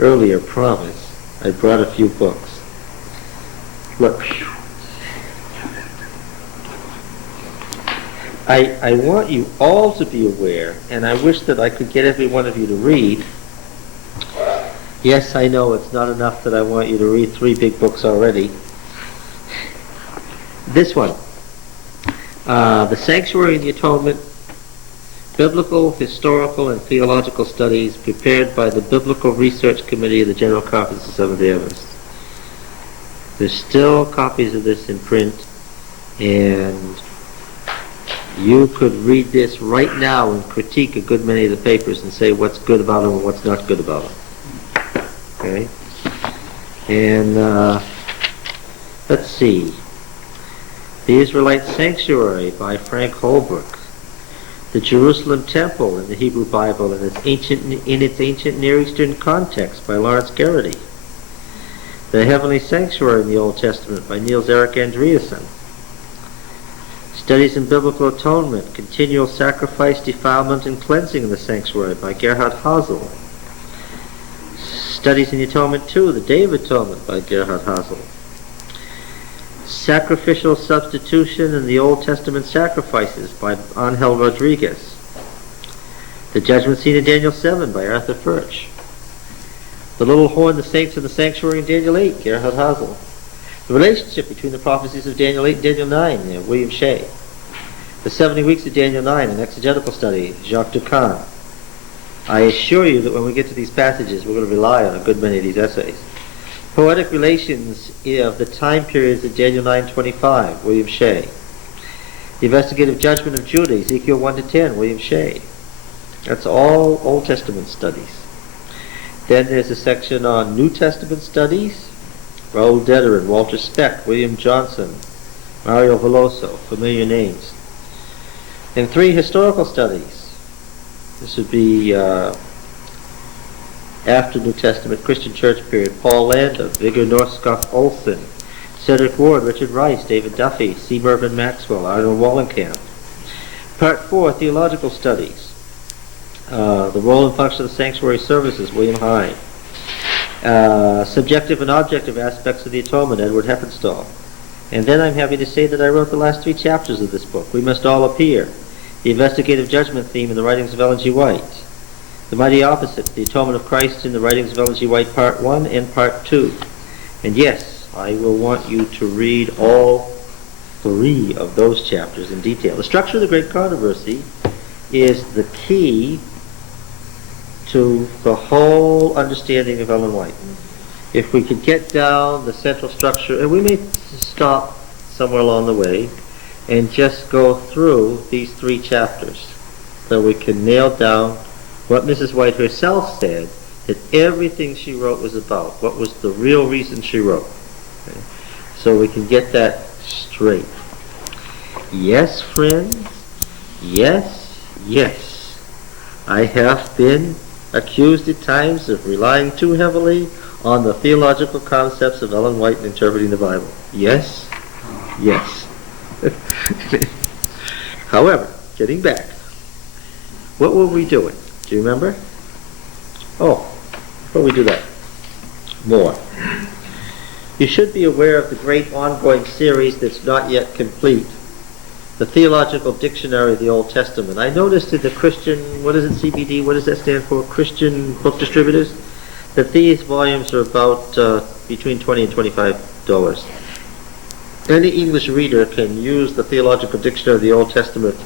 earlier promise, I brought a few books. Look. I want you all to be aware, and I wish that I could get every one of you to read. Yes, I know it's not enough that I want you to read 3 big books already. This one, The Sanctuary and the Atonement, Biblical, Historical, and Theological Studies, prepared by the Biblical Research Committee of the General Conference of Seventh-day Adventists. There's still copies of this in print, and you could read this right now and critique a good many of the papers and say what's good about them and what's not good about them. Okay? And let's see. The Israelite Sanctuary by Frank Holbrook. The Jerusalem Temple in the Hebrew Bible in its ancient Near Eastern context by Lawrence Garrity. The Heavenly Sanctuary in the Old Testament by Niels Erik Andreasen. Studies in Biblical Atonement, Continual Sacrifice, Defilement, and Cleansing in the Sanctuary by Gerhard Hasel. Studies in the Atonement 2, The Day of Atonement by Gerhard Hasel. Sacrificial Substitution in the Old Testament Sacrifices by Angel Rodriguez. The Judgment Scene in Daniel 7 by Arthur Furch. The Little Horn, the Saints in the Sanctuary in Daniel 8, Gerhard Hasel. The relationship between the prophecies of Daniel 8 and Daniel 9, William Shea. The 70 Weeks of Daniel 9, an exegetical study, Jacques Ducan. I assure you that when we get to these passages, we're going to rely on a good many of these essays. Poetic Relations of the Time Periods of Daniel 9:25, William Shea. The Investigative Judgment of Judah, Ezekiel 1-10, William Shea. That's all Old Testament studies. Then there's a section on New Testament studies, Raoul Dederer, Walter Speck, William Johnson, Mario Veloso, familiar names. And 3 historical studies. This would be after New Testament, Christian Church period, Paul Landa, Viggo Norskov Olsen, Cedric Ward, Richard Rice, David Duffy, C. Mervyn Maxwell, Arnold Wallenkamp. Part 4, Theological Studies. The Role and Function of the Sanctuary Services, William Hyde. Subjective and Objective Aspects of the Atonement, Edward Heppenstall. And then I'm happy to say that I wrote the last 3 chapters of this book, We Must All Appear, the Investigative Judgment Theme in the writings of Ellen G. White. The Mighty Opposite, the Atonement of Christ in the writings of Ellen G. White, Part 1 and Part 2. And yes, I will want you to read all 3 of those chapters in detail. The structure of the Great Controversy is the key to the whole understanding of Ellen White. If we could get down the central structure, and we may stop somewhere along the way, and just go through these 3 chapters, so we can nail down what Mrs. White herself said that everything she wrote was about. What was the real reason she wrote? Okay? So we can get that straight. Yes, friends, yes, yes. I have been accused at times of relying too heavily on the theological concepts of Ellen White in interpreting the Bible. Yes, yes. However, getting back, what were we doing? Do you remember? Oh, before we do that, more. You should be aware of the great ongoing series that's not yet complete, the Theological Dictionary of the Old Testament. I noticed in the Christian, what is it, CBD, what does that stand for? Christian Book Distributors? That these volumes are about between $20 and $25. Any English reader can use the Theological Dictionary of the Old Testament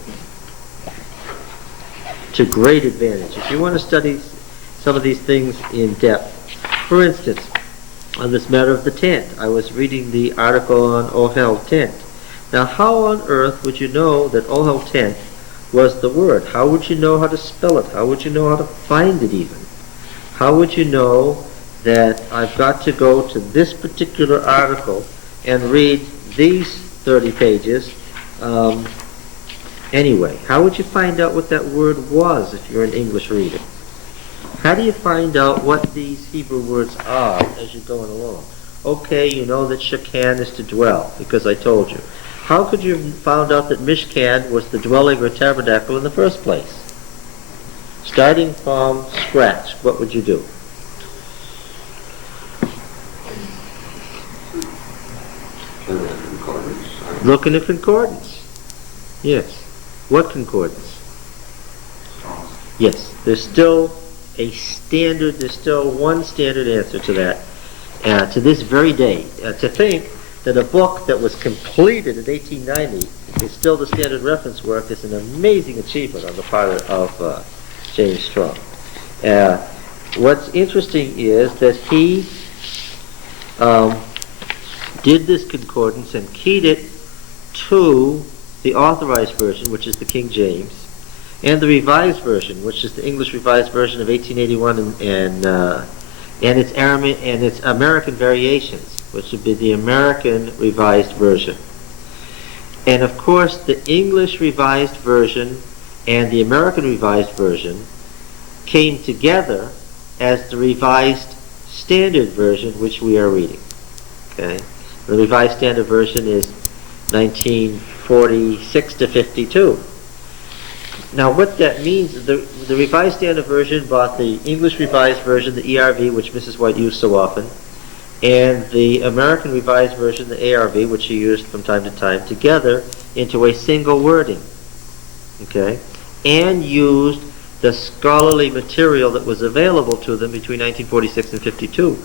to great advantage. If you want to study some of these things in depth, for instance, on this matter of the tent, I was reading the article on Ohel tent. Now, how on earth would you know that Ohel tent was the word? How would you know how to spell it? How would you know how to find it even? How would you know that I've got to go to this particular article and read these 30 pages anyway? How would you find out what that word was if you're an English reader? How do you find out what these Hebrew words are as you're going along? Okay, you know that Shekan is to dwell, because I told you. How could you have found out that Mishkan was the dwelling or tabernacle in the first place? Starting from scratch, what would you do? Look in the concordance. Yes. What concordance? Yes. There's still one standard answer to that, to this very day. To think that a book that was completed in 1890 is still the standard reference work is an amazing achievement on the part of James Strong. What's interesting is that he did this concordance and keyed it to the Authorized Version, which is the King James, and the Revised Version, which is the English Revised Version of 1881, and its American variations, which would be the American Revised Version. And of course, the English Revised Version and the American Revised Version came together as the Revised Standard Version, which we are reading. Okay, the Revised Standard Version is 1946 to 52. Now, what that means is the Revised Standard Version brought the English Revised Version, the ERV, which Mrs. White used so often, and the American Revised Version, the ARV, which she used from time to time, together into a single wording. Okay, and used the scholarly material that was available to them between 1946 and 52.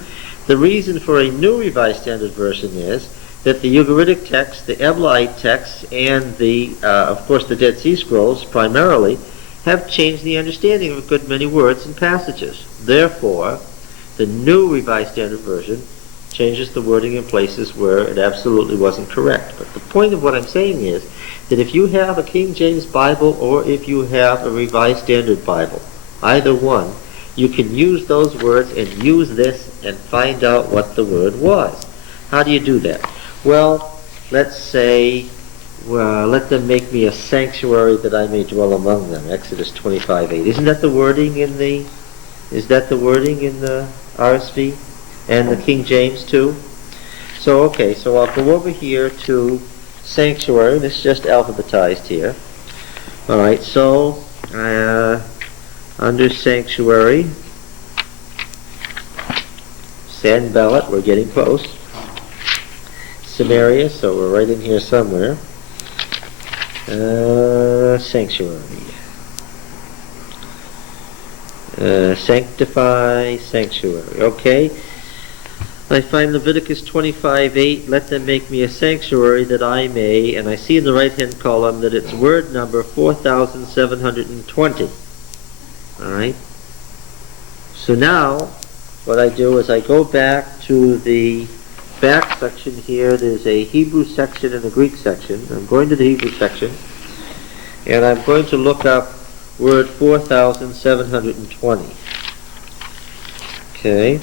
The reason for a new Revised Standard Version is that the Ugaritic text, the Eblaite text, and of course, the Dead Sea Scrolls primarily, have changed the understanding of a good many words and passages. Therefore, the new Revised Standard Version changes the wording in places where it absolutely wasn't correct. But the point of what I'm saying is that if you have a King James Bible or if you have a Revised Standard Bible, either one, you can use those words and use this and find out what the word was. How do you do that? Well, let's say, let them make me a sanctuary that I may dwell among them. Exodus 25:8. Isn't that the wording in the RSV and the King James too? So okay, so I'll go over here to sanctuary. This is just alphabetized here. All right, so under sanctuary, Sanballat, we're getting close. Samaria, so we're right in here somewhere. Sanctuary. Sanctify, sanctuary. Okay. I find Leviticus 25:8, let them make me a sanctuary that I may, and I see in the right-hand column that it's word number 4720. All right. So now, what I do is I go back to the back section here. There's a Hebrew section and a Greek section. I'm going to the Hebrew section, and I'm going to look up word 4720. Okay.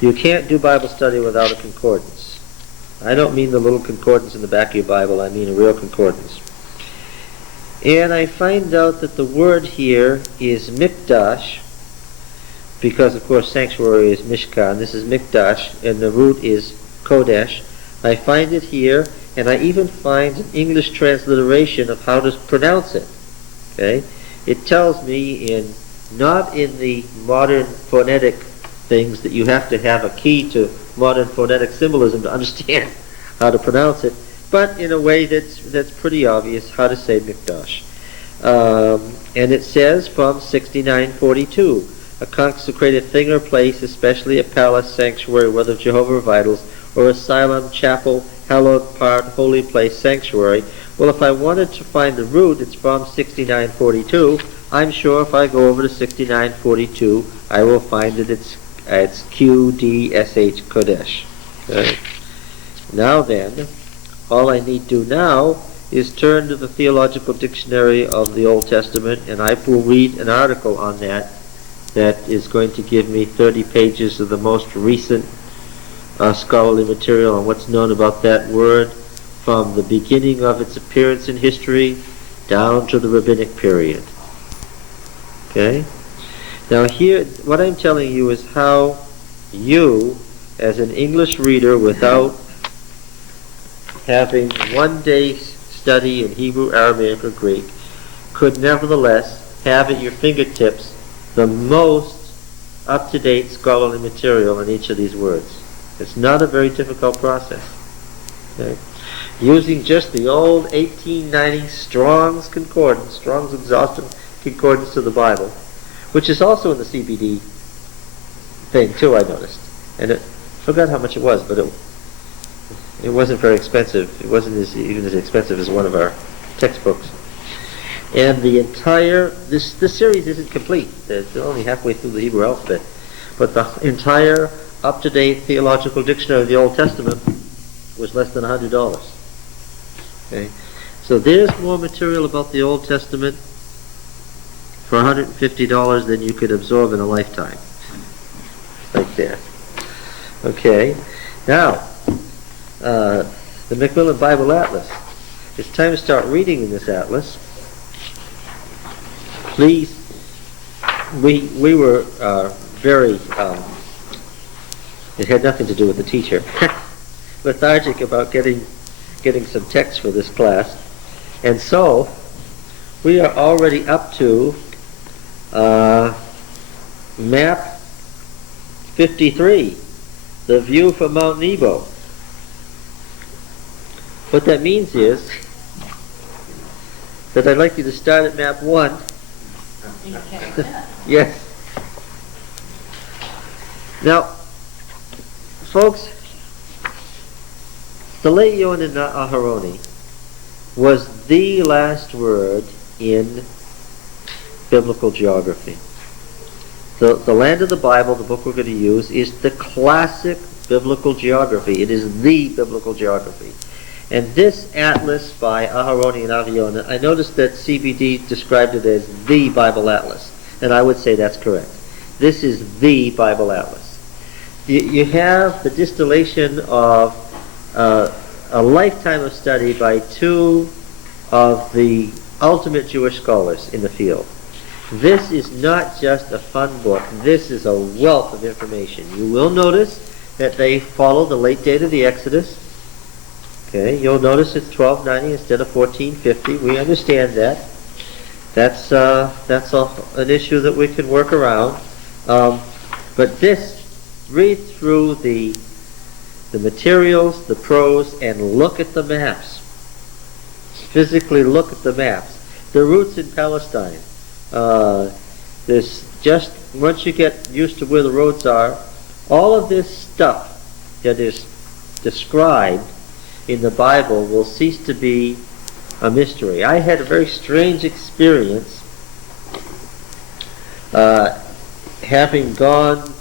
You can't do Bible study without a concordance. I don't mean the little concordance in the back of your Bible. I mean a real concordance. And I find out that the word here is mikdash, because of course sanctuary is mishkan. This is mikdash, and the root is kodesh. I find it here, and I even find an English transliteration of how to pronounce it. Okay, it tells me not in the modern phonetic things that you have to have a key to modern phonetic symbolism to understand how to pronounce it, but in a way that's pretty obvious how to say mikdash. And it says from 6942, a consecrated thing or place, especially a palace, sanctuary, whether of Jehovah of idols, or asylum, chapel, hallowed part, holy place, sanctuary. Well, if I wanted to find the root, it's from 6942. I'm sure if I go over to 6942, I will find that it's QDSH, Kodesh. Okay. Now then, all I need to do now is turn to the Theological Dictionary of the Old Testament, and I will read an article on that is going to give me 30 pages of the most recent scholarly material on what's known about that word from the beginning of its appearance in history down to the rabbinic period. Okay? Now here, what I'm telling you is how you, as an English reader without having one day's study in Hebrew, Aramaic, or Greek, could nevertheless have at your fingertips the most up-to-date scholarly material in each of these words. It's not a very difficult process. Okay? using just the old 1890 Strong's Concordance, Strong's Exhaustive Concordance of the Bible, which is also in the CBD thing too, I noticed. And I forgot how much it was, but it wasn't very expensive. It wasn't even as expensive as one of our textbooks. And the entire, this series isn't complete. They're only halfway through the Hebrew alphabet. But the entire up-to-date theological dictionary of the Old Testament was less than $100. Okay? So there's more material about the Old Testament for $150 than you could absorb in a lifetime. Like that. Okay. Now, the Macmillan Bible Atlas. It's time to start reading in this atlas. Please, we were very, it had nothing to do with the teacher, lethargic about getting some text for this class. And so, we are already up to map 53, the view from Mount Nebo. What that means is that I'd like you to start at map 1. Yes. Now, folks, Teleio and Aharoni was the last word in biblical geography. The land of the Bible, the book we're going to use, is the classic biblical geography. It is the biblical geography. And this atlas by Aharoni and Aviona, I noticed that CBD described it as the Bible Atlas, and I would say that's correct. This is the Bible Atlas. You have the distillation of a lifetime of study by two of the ultimate Jewish scholars in the field. This is not just a fun book. This is a wealth of information. You will notice that they follow the late date of the Exodus. Okay, you'll notice it's 1290 instead of 1450. We understand that. That's an issue that we can work around. But this, read through the materials, the prose, and look at the maps. Physically look at the maps. The routes in Palestine. There's just, once you get used to where the roads are, all of this stuff that is described in the Bible will cease to be a mystery. I had a very strange experience having gone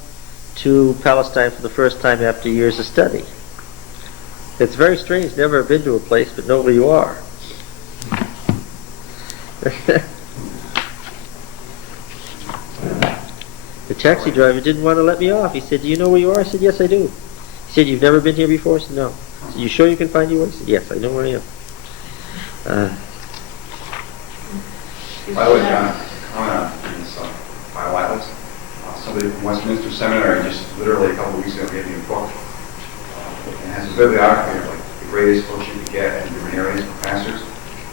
to Palestine for the first time after years of study. It's very strange, never been to a place but know where you are. The taxi driver didn't want to let me off. He said, "Do you know where you are?" I said, "Yes, I do." He said, "You've never been here before?" I said, "No." I said, "You sure you can find your way?" I said, "Yes, I know where I am." By the way, John, comment on this Bible Atlas. Somebody from Westminster Seminary just literally a couple of weeks ago gave me a book. It has a bibliography of like the greatest books you could get in different areas for pastors.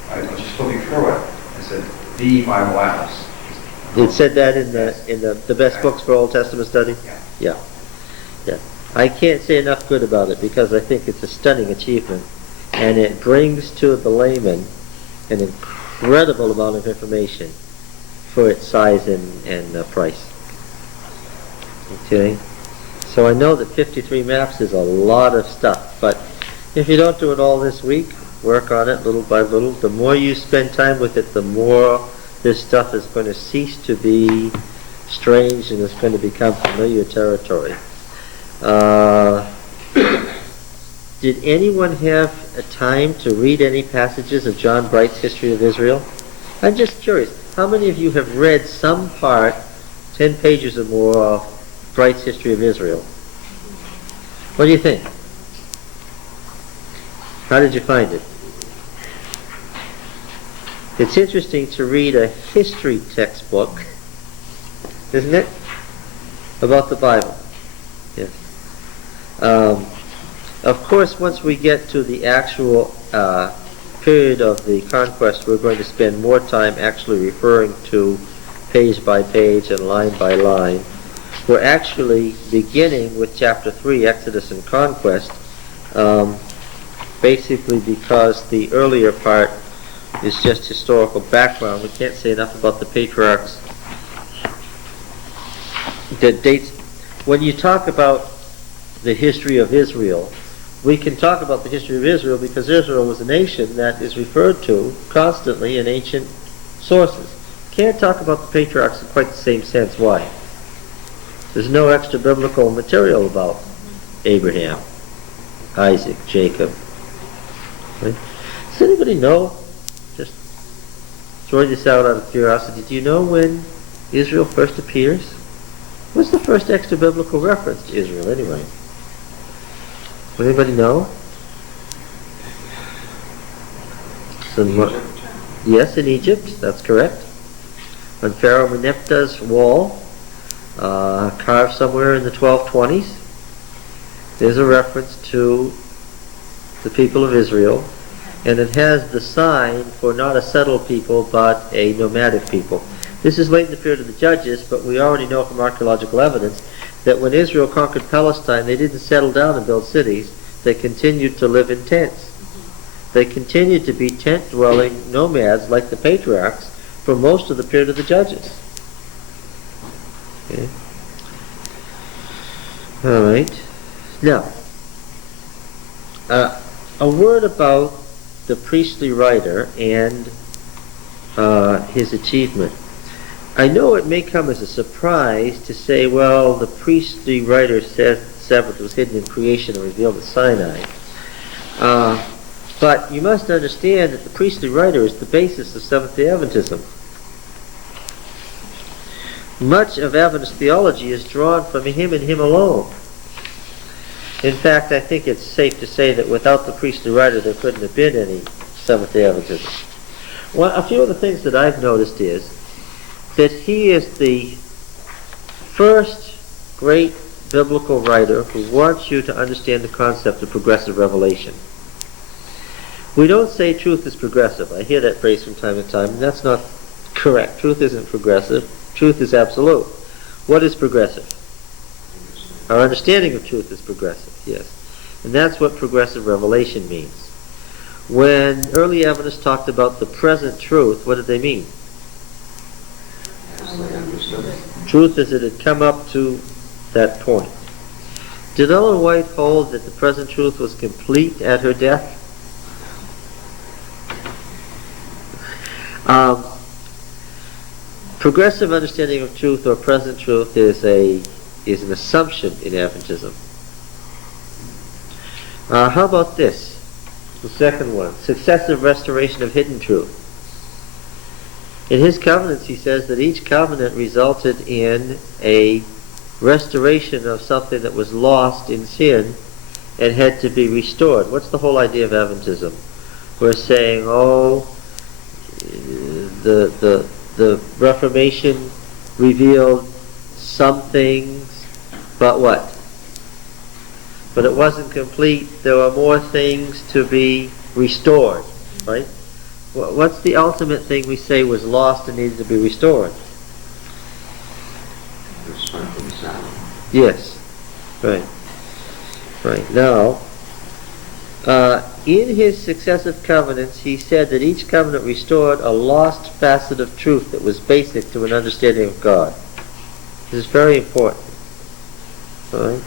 I was just flipping through it. It said, the Bible Atlas. It said that in the best books for Old Testament study? Yeah. I can't say enough good about it because I think it's a stunning achievement, and it brings to the layman an incredible amount of information for its size and price. Okay? So I know that 53 maps is a lot of stuff, but if you don't do it all this week, work on it little by little. The more you spend time with it, the more this stuff is going to cease to be strange and it's going to become familiar territory. Did anyone have a time to read any passages of John Bright's History of Israel? I'm just curious, how many of you have read some part, 10 pages or more, of Bright's History of Israel? What do you think? How did you find it? It's interesting to read a history textbook, isn't it? About the Bible. Yes. Of course, once we get to the actual period of the conquest, we're going to spend more time actually referring to page by page and line by line. We're actually beginning with chapter 3, Exodus and Conquest, basically because the earlier part is just historical background. We can't say enough about the patriarchs that dates. When you talk about the history of Israel, we can talk about the history of Israel because Israel was a nation that is referred to constantly in ancient sources. Can't talk about the patriarchs in quite the same sense. Why? There's no extra biblical material about Abraham, Isaac, Jacob. Right? Does anybody know, just throwing this out of curiosity, do you know when Israel first appears? What's the first extra biblical reference to Israel anyway? Would anybody know? Yes, in Egypt, that's correct. On Pharaoh Meneptah's wall, carved somewhere in the 1220s, there's a reference to the people of Israel, and it has the sign for not a settled people but a nomadic people. This is late in the period of the Judges, but we already know from archaeological evidence that when Israel conquered Palestine, they didn't settle down and build cities. They continued to live in tents. They continued to be tent-dwelling nomads like the patriarchs for most of the period of the Judges. Okay. All right. Now, a word about the priestly writer and his achievement. I know it may come as a surprise to say, well, the priestly writer says the seventh was hidden in creation and revealed at Sinai. But you must understand that the priestly writer is the basis of Seventh-day Adventism. Much of Adventist theology is drawn from him and him alone. In fact, I think it's safe to say that without the priestly writer, there couldn't have been any Seventh-day Adventism. Well, a few of the things that I've noticed is that he is the first great biblical writer who wants you to understand the concept of progressive revelation. We don't say truth is progressive. I hear that phrase from time to time, and that's not correct. Truth isn't progressive. Truth is absolute. What is progressive? Our understanding of truth is progressive, yes. And that's what progressive revelation means. When early Adventists talked about the present truth, what did they mean? Truth as it had come up to that point. Did Ellen White hold that the present truth was complete at her death? Progressive understanding of truth or present truth is an assumption in Adventism. How about this? The second one, successive restoration of hidden truth. In his covenants, he says that each covenant resulted in a restoration of something that was lost in sin and had to be restored. What's the whole idea of Adventism? We're saying, the Reformation revealed some things, but what? But it wasn't complete. There were more things to be restored, right? What's the ultimate thing we say was lost and needed to be restored? Yes, right. Right. Now, in his successive covenants, he said that each covenant restored a lost facet of truth that was basic to an understanding of God. This is very important. Right?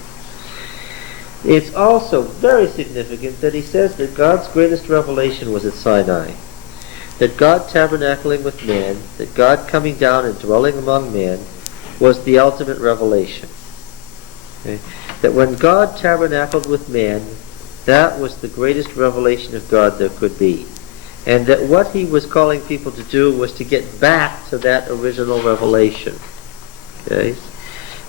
It's also very significant that he says that God's greatest revelation was at Sinai. That God tabernacling with man, that God coming down and dwelling among men, was the ultimate revelation. Okay? That when God tabernacled with man, that was the greatest revelation of God there could be. And that what he was calling people to do was to get back to that original revelation. Okay?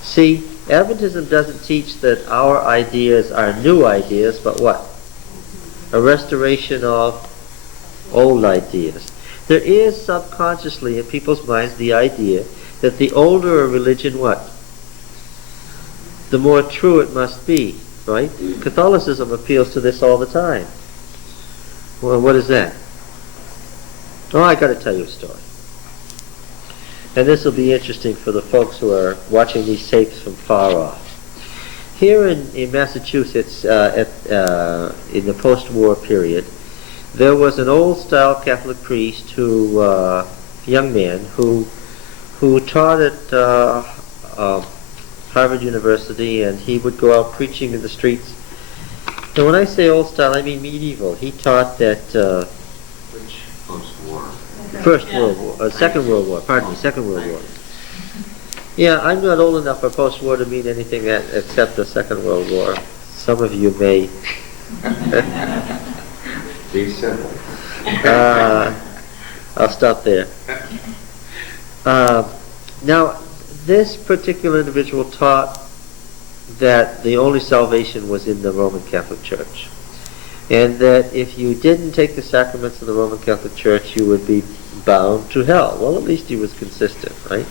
See, Adventism doesn't teach that our ideas are new ideas, but what? A restoration of old ideas. There is subconsciously in people's minds the idea that the older a religion, what? The more true it must be, right? Catholicism appeals to this all the time. Well, what is that? Oh, I got to tell you a story. And this will be interesting for the folks who are watching these tapes from far off. Here in Massachusetts, in the post-war period, there was an old-style Catholic priest who, young man, who taught at Harvard University, and he would go out preaching in the streets. Now, when I say old-style, I mean medieval. He taught that Which post-war? First World War, Second World War. Pardon me, Second World War. Yeah, I'm not old enough for post-war to mean anything except the Second World War. Some of you may. Be simple. I'll stop there. Now, this particular individual taught that the only salvation was in the Roman Catholic Church, and that if you didn't take the sacraments of the Roman Catholic Church, you would be bound to hell. Well, at least he was consistent, right?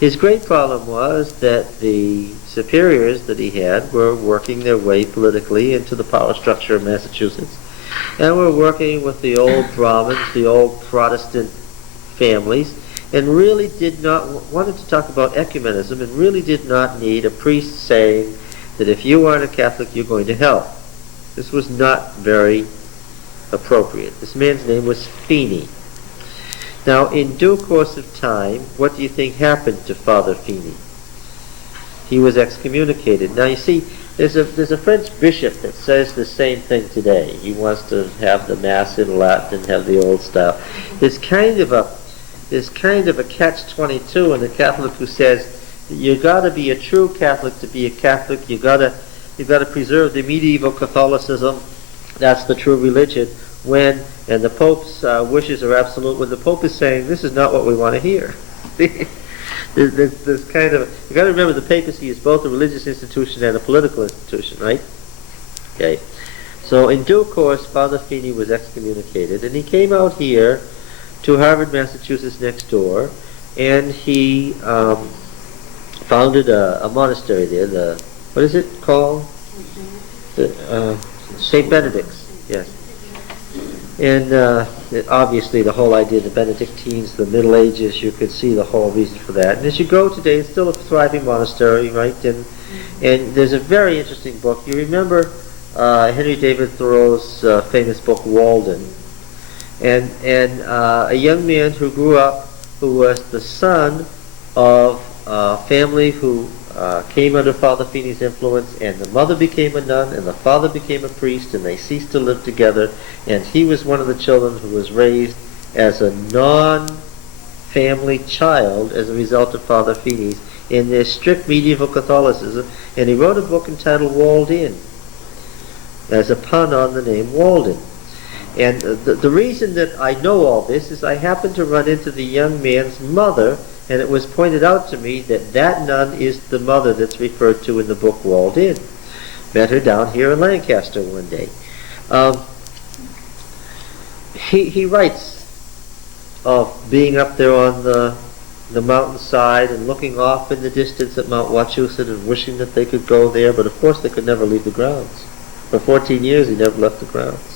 His great problem was that the superiors that he had were working their way politically into the power structure of Massachusetts, and were working with the old Brahmins, the old Protestant families, and really did not, wanted to talk about ecumenism, and really did not need a priest saying that if you aren't a Catholic, you're going to hell. This was not very appropriate. This man's name was Feeney. Now, in due course of time, what do you think happened to Father Feeney? He was excommunicated. Now, you see, there's a French bishop that says the same thing today. He wants to have the Mass in Latin and have the old style. There's kind of a catch-22 in the Catholic who says you got to be a true Catholic to be a Catholic. You got to preserve the medieval Catholicism. That's the true religion. And the Pope's wishes are absolute, when the Pope is saying this is not what we want to hear. There's kind of, you got to remember, the papacy is both a religious institution and a political institution, right? Okay. So in due course, Father Feeney was excommunicated, and he came out here to Harvard, Massachusetts, next door, and he founded a monastery there. What is it called? St. Benedicts. Yes. And obviously the whole idea of the Benedictines, the Middle Ages, you could see the whole reason for that. And as you go today, it's still a thriving monastery, right? And there's a very interesting book. You remember Henry David Thoreau's famous book, Walden. And a young man who grew up, who was the son of a family who came under Father Feeney's influence, and the mother became a nun, and the father became a priest, and they ceased to live together, and he was one of the children who was raised as a non-family child as a result of Father Feeney's in their strict medieval Catholicism, and he wrote a book entitled Walled In, as a pun on the name Walden. And the reason that I know all this is I happened to run into the young man's mother, and it was pointed out to me that that nun is the mother that's referred to in the book Walled In. Met her down here in Lancaster one day. He writes of being up there on the mountainside and looking off in the distance at Mount Wachusett and wishing that they could go there, but of course they could never leave the grounds. For 14 years he never left the grounds.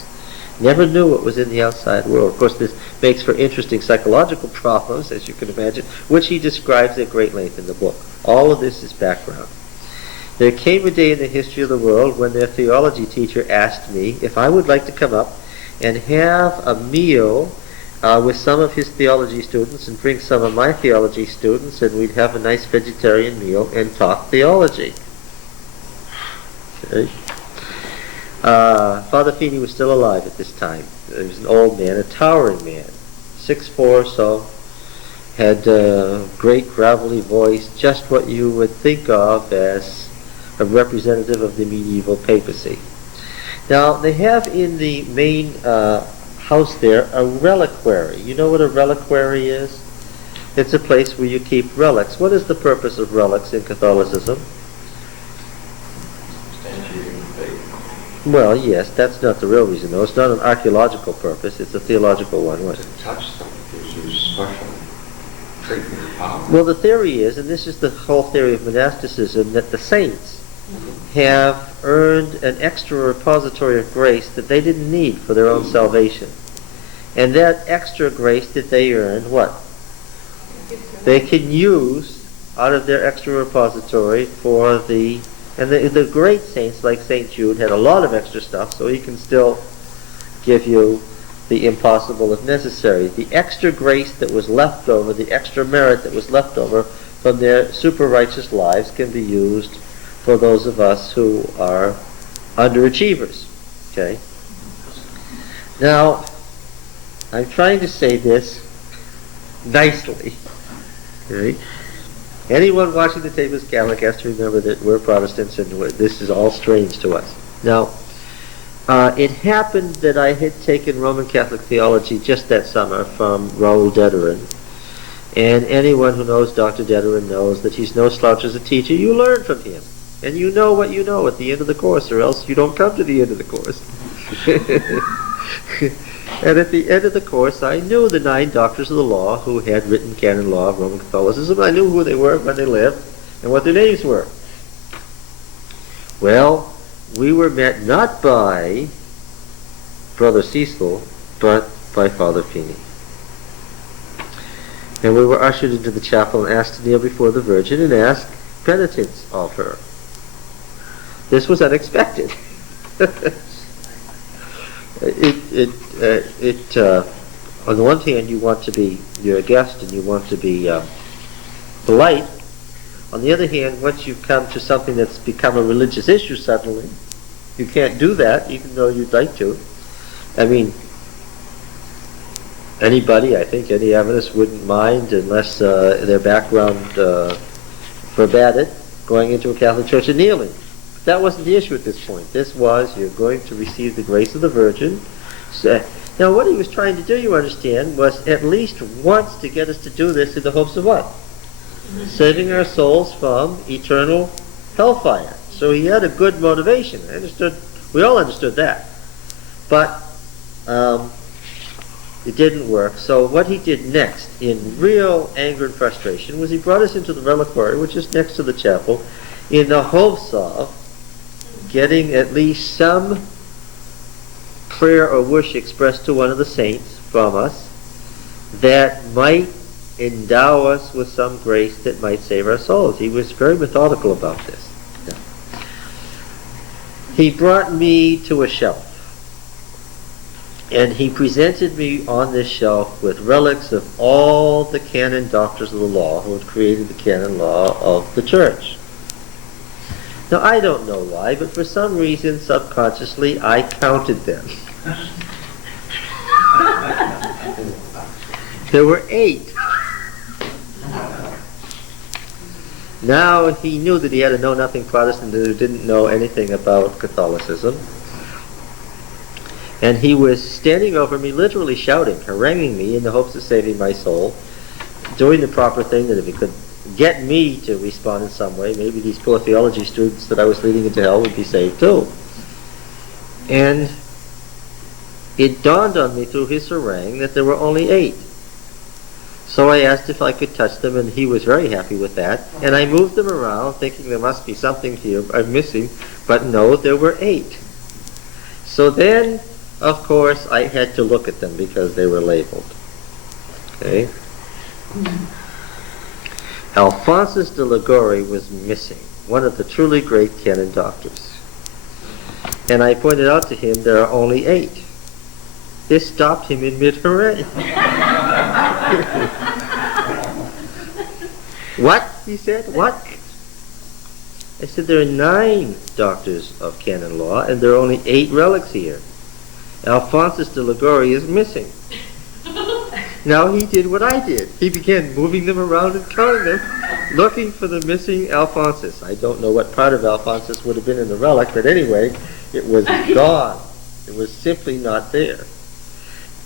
Never knew what was in the outside world. Of course, this makes for interesting psychological problems, as you can imagine, which he describes at great length in the book. All of this is background. There came a day in the history of the world when their theology teacher asked me if I would like to come up and have a meal with some of his theology students and bring some of my theology students, and we'd have a nice vegetarian meal and talk theology. Okay. Father Feeney was still alive at this time. He was an old man, a towering man, 6'4" or so, had a great gravelly voice, just what you would think of as a representative of the medieval papacy. Now, they have in the main house there a reliquary. You know what a reliquary is? It's a place where you keep relics. What is the purpose of relics in Catholicism? Well, yes, that's not the real reason, though. It's not an archaeological purpose. It's a theological one. What? To touch something gives you special treatment of power. Well, the theory is, and this is the whole theory of monasticism, that the saints have earned an extra repository of grace that they didn't need for their own salvation. And that extra grace that they earned, what? They can use out of their extra repository for the And the great saints like St. Jude had a lot of extra stuff, so he can still give you the impossible if necessary. The extra grace that was left over, the extra merit that was left over from their super righteous lives can be used for those of us who are underachievers. Okay? Now, I'm trying to say this nicely. Okay? Anyone watching the tape as Catholic has to remember that we're Protestants and this is all strange to us. Now, it happened that I had taken Roman Catholic theology just that summer from Raoul Dedirin. And anyone who knows Dr. Dedirin knows that he's no slouch as a teacher. You learn from him. And you know what you know at the end of the course, or else you don't come to the end of the course. And at the end of the course, I knew the 9 doctors of the law who had written canon law of Roman Catholicism. I knew who they were, when they lived, and what their names were. Well, we were met not by Brother Cecil, but by Father Feeney. And we were ushered into the chapel and asked to kneel before the Virgin and ask penitence of her. This was unexpected. On the one hand, you want to be, you're a guest and you want to be polite. On the other hand, once you've come to something that's become a religious issue suddenly, you can't do that, even though you'd like to. I mean, anybody, I think any Adventist wouldn't mind, unless their background forbade it, going into a Catholic church and kneeling. But that wasn't the issue at this point. This was, you're going to receive the grace of the Virgin. So, now, what he was trying to do, you understand, was at least once to get us to do this in the hopes of what? Saving our souls from eternal hellfire. So he had a good motivation. We all understood that. But it didn't work. So what he did next, in real anger and frustration, was he brought us into the reliquary, which is next to the chapel, in the hopes of getting at least some prayer or wish expressed to one of the saints from us that might endow us with some grace that might save our souls. He was very methodical about this. Yeah. He brought me to a shelf, and he presented me on this shelf with relics of all the canon doctors of the law who had created the canon law of the church. Now, I don't know why, but for some reason, subconsciously, I counted them. There were 8. Now, he knew that he had a know-nothing Protestant who didn't know anything about Catholicism. And he was standing over me, literally shouting, haranguing me in the hopes of saving my soul, doing the proper thing, that if he could get me to respond in some way, maybe these poor theology students that I was leading into hell would be saved too. And it dawned on me through his harangue that there were only 8. So I asked if I could touch them, and he was very happy with that. And I moved them around, thinking there must be something here I'm missing, but no, there were 8. So then, of course, I had to look at them because they were labeled. Okay? Alphonsus de Liguori was missing, one of the truly great canon doctors. And I pointed out to him there are only 8. This stopped him in mid-harangue. What? He said. What? I said there are 9 doctors of canon law, and there are only 8 relics here. Alphonsus de Liguori is missing. Now he did what I did. He began moving them around and counting them, looking for the missing Alphonsus. I don't know what part of Alphonsus would have been in the relic, but anyway, it was gone. It was simply not there.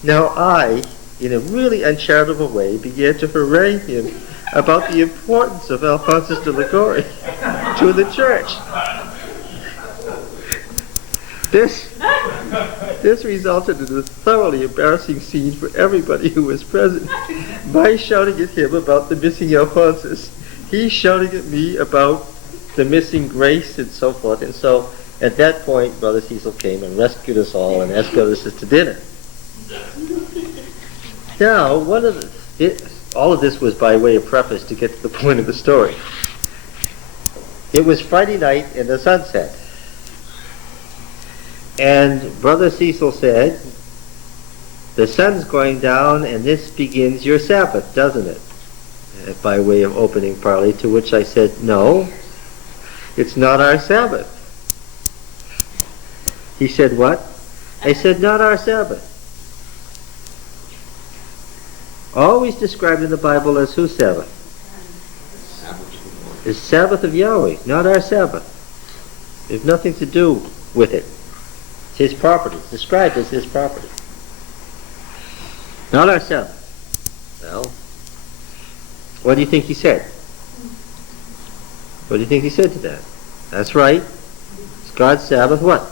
Now I, in a really uncharitable way, began to harangue him about the importance of Alphonsus de Liguori to the church. This resulted in a thoroughly embarrassing scene for everybody who was present. My shouting at him about the missing Alphonsus, he shouting at me about the missing grace and so forth. And so at that point, Brother Cecil came and rescued us all and escorted us to dinner. Now, all of this was by way of preface to get to the point of the story. It was Friday night and the sun set. And Brother Cecil said, the sun's going down and this begins your Sabbath, doesn't it? By way of opening parley, to which I said, no, it's not our Sabbath. He said, what? I said, not our Sabbath. Always described in the Bible as whose Sabbath? It's Sabbath of Yahweh, not our Sabbath. There's nothing to do with it. It's his property. It's described as his property. Not our Sabbath. Well, what do you think he said? What do you think he said to that? That's right. It's God's Sabbath what?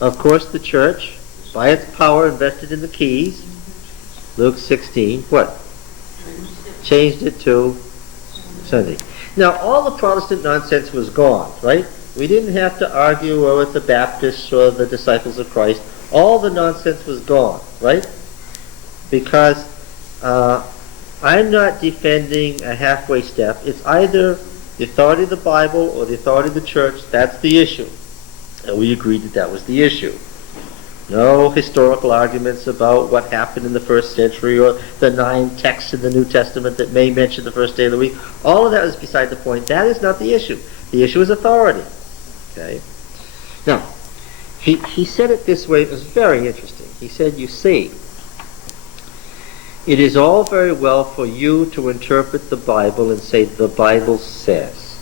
Of course the church, by its power invested in the keys, Luke 16, what? Changed it to Sunday. Now all the Protestant nonsense was gone, right? We didn't have to argue with the Baptists or the disciples of Christ. All the nonsense was gone, right? Because I'm not defending a halfway step. It's either the authority of the Bible or the authority of the church. That's the issue. And we agreed that that was the issue. No historical arguments about what happened in the first century or the 9 texts in the New Testament that may mention the first day of the week. All of that is beside the point. That is not the issue. The issue is authority. Okay? Now, he said it this way. It was very interesting. He said, you see, it is all very well for you to interpret the Bible and say the Bible says.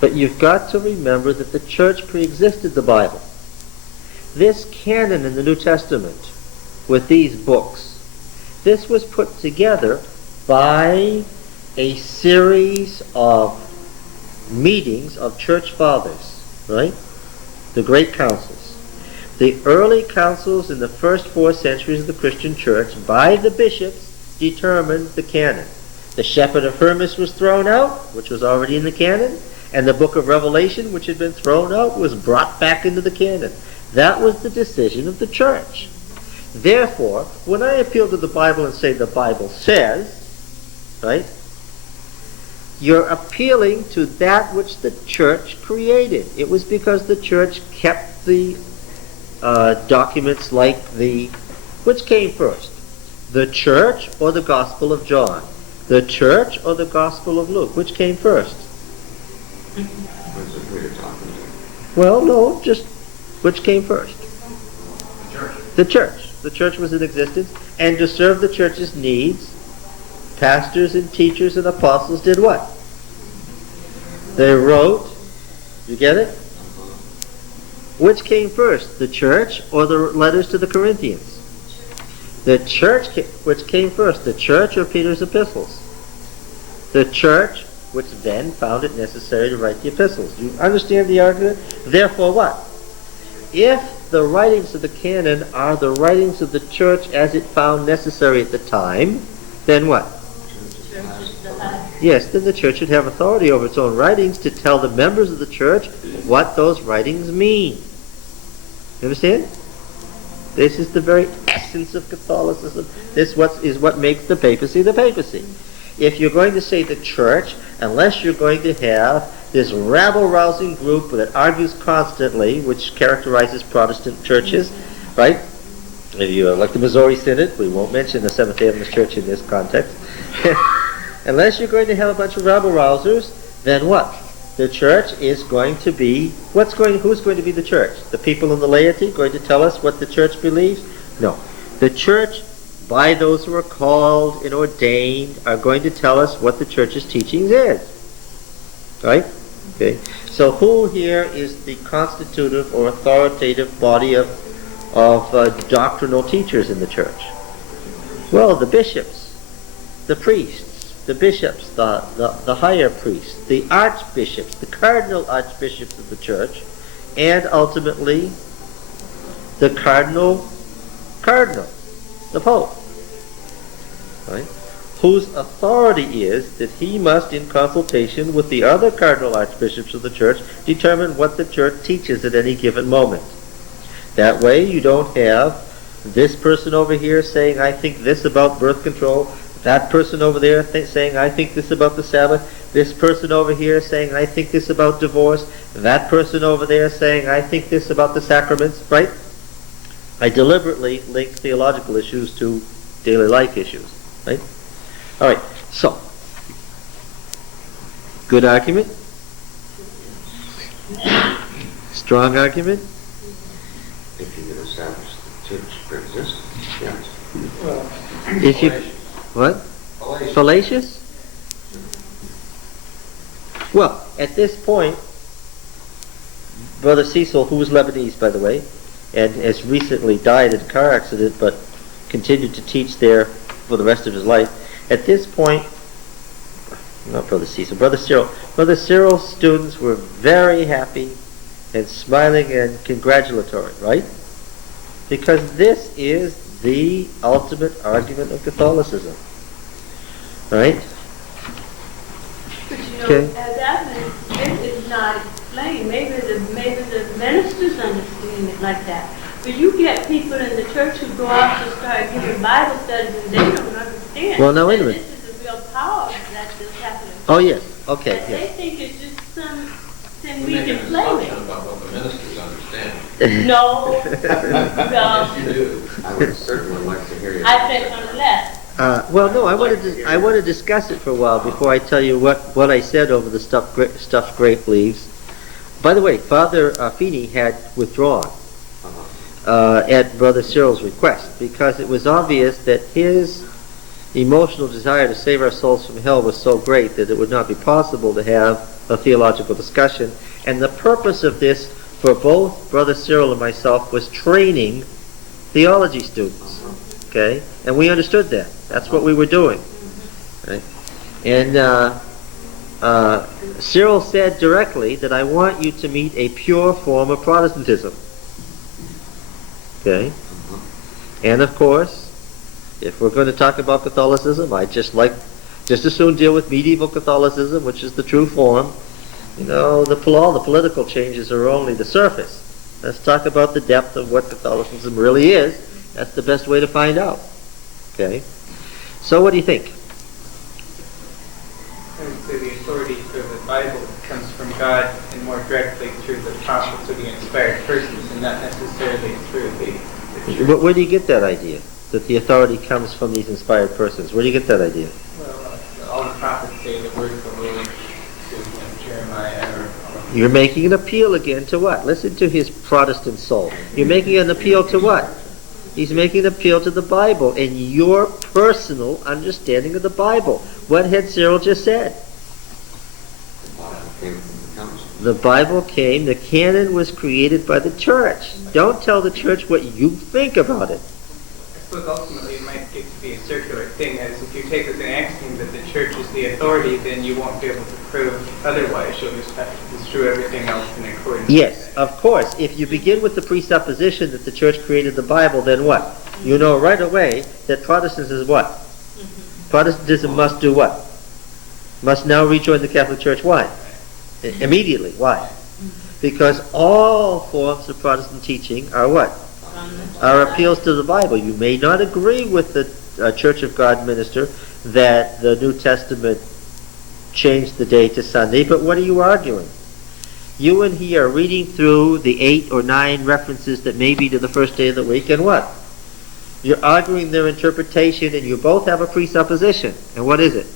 But you've got to remember that the church pre-existed the Bible. This canon in the New Testament with these books, this was put together by a series of meetings of church fathers, right? The great councils. The early councils in the first 4 centuries of the Christian church, by the bishops, determined the canon. The Shepherd of Hermas was thrown out, which was already in the canon, and the book of Revelation, which had been thrown out, was brought back into the canon. That was the decision of the church. Therefore, when I appeal to the Bible and say the Bible says, right, you're appealing to that which the church created. It was because the church kept the documents like the... Which came first? The church or the Gospel of John? The church or the Gospel of Luke? Which came first? Well, no, just which came first? The church. The church. The church was in existence, and to serve the church's needs, pastors and teachers and apostles did what? They wrote, you get it? Which came first, the church or the letters to the Corinthians? The church, which came first, the church or Peter's epistles? The church, which then found it necessary to write the epistles. You understand the argument? Therefore what? If the writings of the canon are the writings of the church as it found necessary at the time, then what? Yes, then the church should have authority over its own writings to tell the members of the church what those writings mean. You understand? This is the very essence of Catholicism. This is what makes the papacy the papacy. If you're going to say the church, unless you're going to have this rabble-rousing group that argues constantly, which characterizes Protestant churches, right? If you like the Missouri Synod, we won't mention the Seventh-day Adventist Church in this context. Unless you're going to have a bunch of rabble-rousers, then what? The church is going to be, who's going to be the church? The people in the laity going to tell us what the church believes? No. The church, by those who are called and ordained, are going to tell us what the church's teachings is. Right? Okay. So who here is the constitutive or authoritative body of doctrinal teachers in the church? Well, the bishops, the priests, the bishops, the higher priests, the archbishops, the cardinal archbishops of the church, and ultimately the cardinal, the Pope. Right? Whose authority is that he must, in consultation with the other cardinal archbishops of the church, determine what the church teaches at any given moment. That way you don't have this person over here saying, I think this about birth control, that person over there saying, I think this about the Sabbath. this person over here saying, I think this about divorce, that person over there saying, I think this about the sacraments, right? I deliberately link theological issues to daily life issues, right? All right, so, good argument? Strong argument? If you can establish the church pre-existence, yes. Well, If you, what? Fallacious. Fallacious? Well, at this point, Brother Cecil, who was Lebanese, by the way, and has recently died in a car accident, but continued to teach there for the rest of his life. At this point, not Brother Cecil, Brother Cyril. Brother Cyril's students were very happy and smiling and congratulatory, right? Because this is the ultimate argument of Catholicism, right? But you know, Okay. as Adventists, it is not explained. Maybe the ministers understand it like that. But you get people in the church who go out to start giving Bible studies and they don't understand. Well, now wait a minute. This is a real power that's happening. Oh yes, okay, And yes. they think it's just something we Make can an play assumption with. about what the ministers understand. No, no. Yes, you do. I would certainly like to hear you. I think unless. Well, no, I want to discuss it for a while before I tell you what I said over the stuffed grape leaves. By the way, Father Feeney had withdrawn at Brother Cyril's request because it was obvious that his emotional desire to save our souls from hell was so great that it would not be possible to have a theological discussion. And the purpose of this for both Brother Cyril and myself was training theology students. Okay? And we understood that. That's what we were doing. Right? And Cyril said directly that I want you to meet a pure form of Protestantism. Okay? And of course, if we're going to talk about Catholicism, I just as soon deal with medieval Catholicism, which is the true form. You know, all the political changes are only the surface. Let's talk about the depth of what Catholicism really is. That's the best way to find out. Okay? So what do you think? I would say the authority for the Bible comes from God and more directly through the prophets or the inspired persons and not necessarily through the church. Where do you get that idea? That the authority comes from these inspired persons? Where do you get that idea? Well, all the prophets say the word of the Lord to Jeremiah or You're making an appeal again to what? Listen to his Protestant soul. You're making an appeal to what? He's making an appeal to the Bible and your personal understanding of the Bible. What had Cyril just said? The Bible came from the council. The Bible came, the canon was created by the church. Don't tell the church what you think about it. I suppose ultimately it might get to be a circular thing, as if you take as an axiom that the church is the authority, then you won't be able to prove otherwise. You'll just have to destroy everything else in accordance Yes, with that. of course. If you begin with the presupposition that the church created the Bible, then what? You know right away that Protestantism is what? Protestantism must do what? Must now rejoin the Catholic Church. Why? Immediately. Why? Because all forms of Protestant teaching are what? Are appeals to the Bible. You may not agree with the Church of God minister that the New Testament changed the day to Sunday, but what are you arguing? You and he are reading through the 8 or 9 references that may be to the first day of the week, and what? You're arguing their interpretation, and you both have a presupposition. And what is it?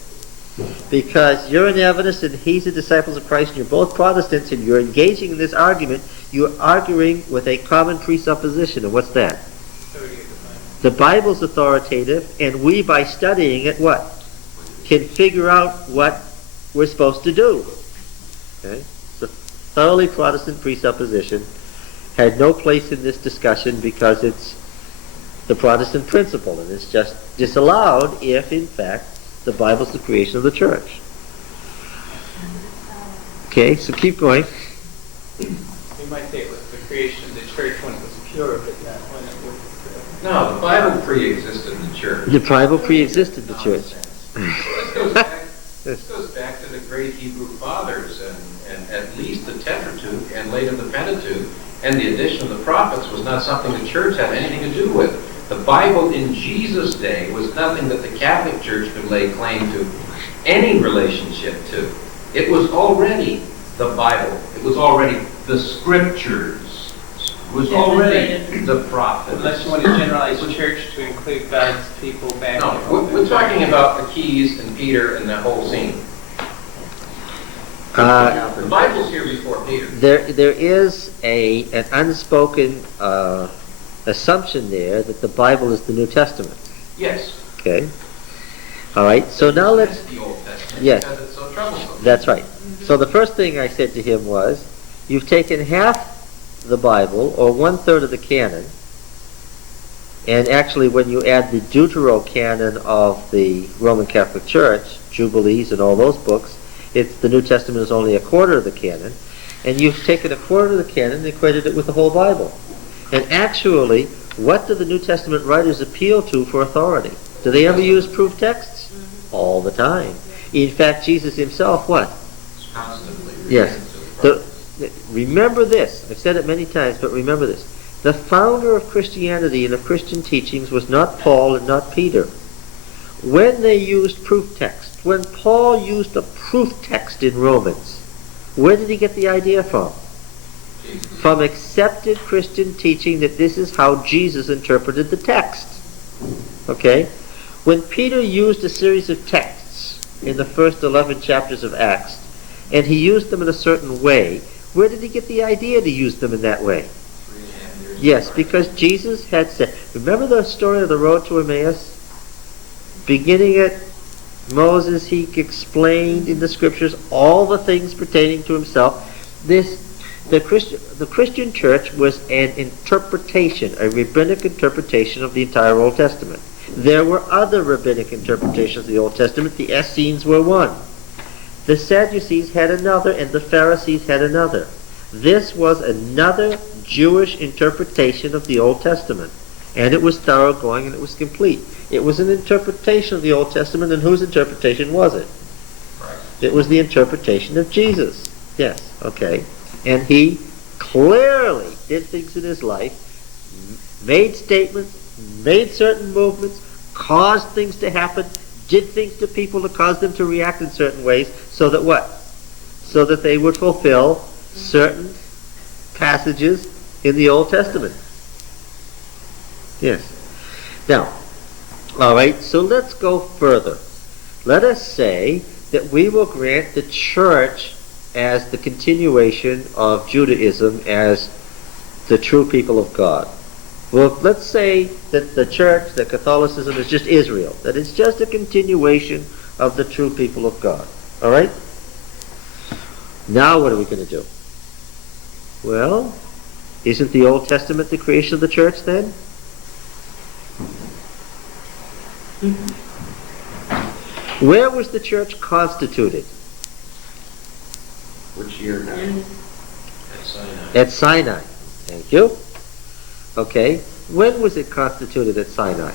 Because you're an Adventist and he's a disciple of Christ, and you're both Protestants, and you're engaging in this argument, you're arguing with a common presupposition. And what's that? Authority of the Bible. The Bible's authoritative, and we, by studying it, what? Can figure out what we're supposed to do. Okay? It's a thoroughly Protestant presupposition. Had no place in this discussion because it's the Protestant principle, and it's just disallowed if, in fact, the Bible's the creation of the church. Okay, so keep going. You might say it was the creation of the church when it was pure, but not when it was... No, the Bible pre-existed the church. The Bible pre-existed the church. This goes back to the great Hebrew fathers, and at least the Pentateuch, and later the Pentateuch, and the addition of the prophets was not something the church had anything to do with. The Bible in Jesus' day was nothing that the Catholic Church could lay claim to any relationship to. It was already the Bible. It was already the Scriptures. It was already the prophets. Unless you want to generalize church to include God's people back. No, we're talking about the keys and Peter and the whole scene. The Bible's here before Peter. There is an unspoken assumption there that the Bible is the New Testament. Yes. Okay. All right. So now let's. The Old Testament, Yes. because it's so troublesome. That's right. So the first thing I said to him was, you've taken half the Bible, or 1/3 of the canon, and actually when you add the Deuterocanon of the Roman Catholic Church, Jubilees and all those books, the New Testament is only 1/4 of the canon, and you've taken 1/4 of the canon and equated it with the whole Bible. And actually, what do the New Testament writers appeal to for authority? Do they ever use proof texts? All the time. In fact, Jesus himself, what? Constantly. Yes. Remember this. I've said it many times, but remember this. The founder of Christianity and of Christian teachings was not Paul and not Peter. When they used proof text, when Paul used a proof text in Romans, where did he get the idea from? From accepted Christian teaching that this is how Jesus interpreted the text. Okay? When Peter used a series of texts in the first 11 chapters of Acts, and he used them in a certain way, where did he get the idea to use them in that way? Yes, because Jesus had said, remember the story of the road to Emmaus? Beginning at Moses, he explained in the scriptures all the things pertaining to himself. The Christian church was an interpretation, a rabbinic interpretation of the entire Old Testament. There were other rabbinic interpretations of the Old Testament. The Essenes were one. The Sadducees had another, and the Pharisees had another. This was another Jewish interpretation of the Old Testament. And it was thoroughgoing and it was complete. It was an interpretation of the Old Testament, and whose interpretation was it? Right. It was the interpretation of Jesus. Yes, okay. And he clearly did things in his life, made statements, made certain movements, caused things to happen, did things to people to cause them to react in certain ways, so that what? So that they would fulfill certain passages in the Old Testament. Yes. Now, all right, so let's go further. Let us say that we will grant the church as the continuation of Judaism as the true people of God. Well, let's say that the church, that Catholicism is just Israel, that it's just a continuation of the true people of God. All right? Now what are we going to do? Well, isn't the Old Testament the creation of the church then? Where was the church constituted? Which year now? At Sinai. At Sinai. Thank you. Okay. When was it constituted at Sinai?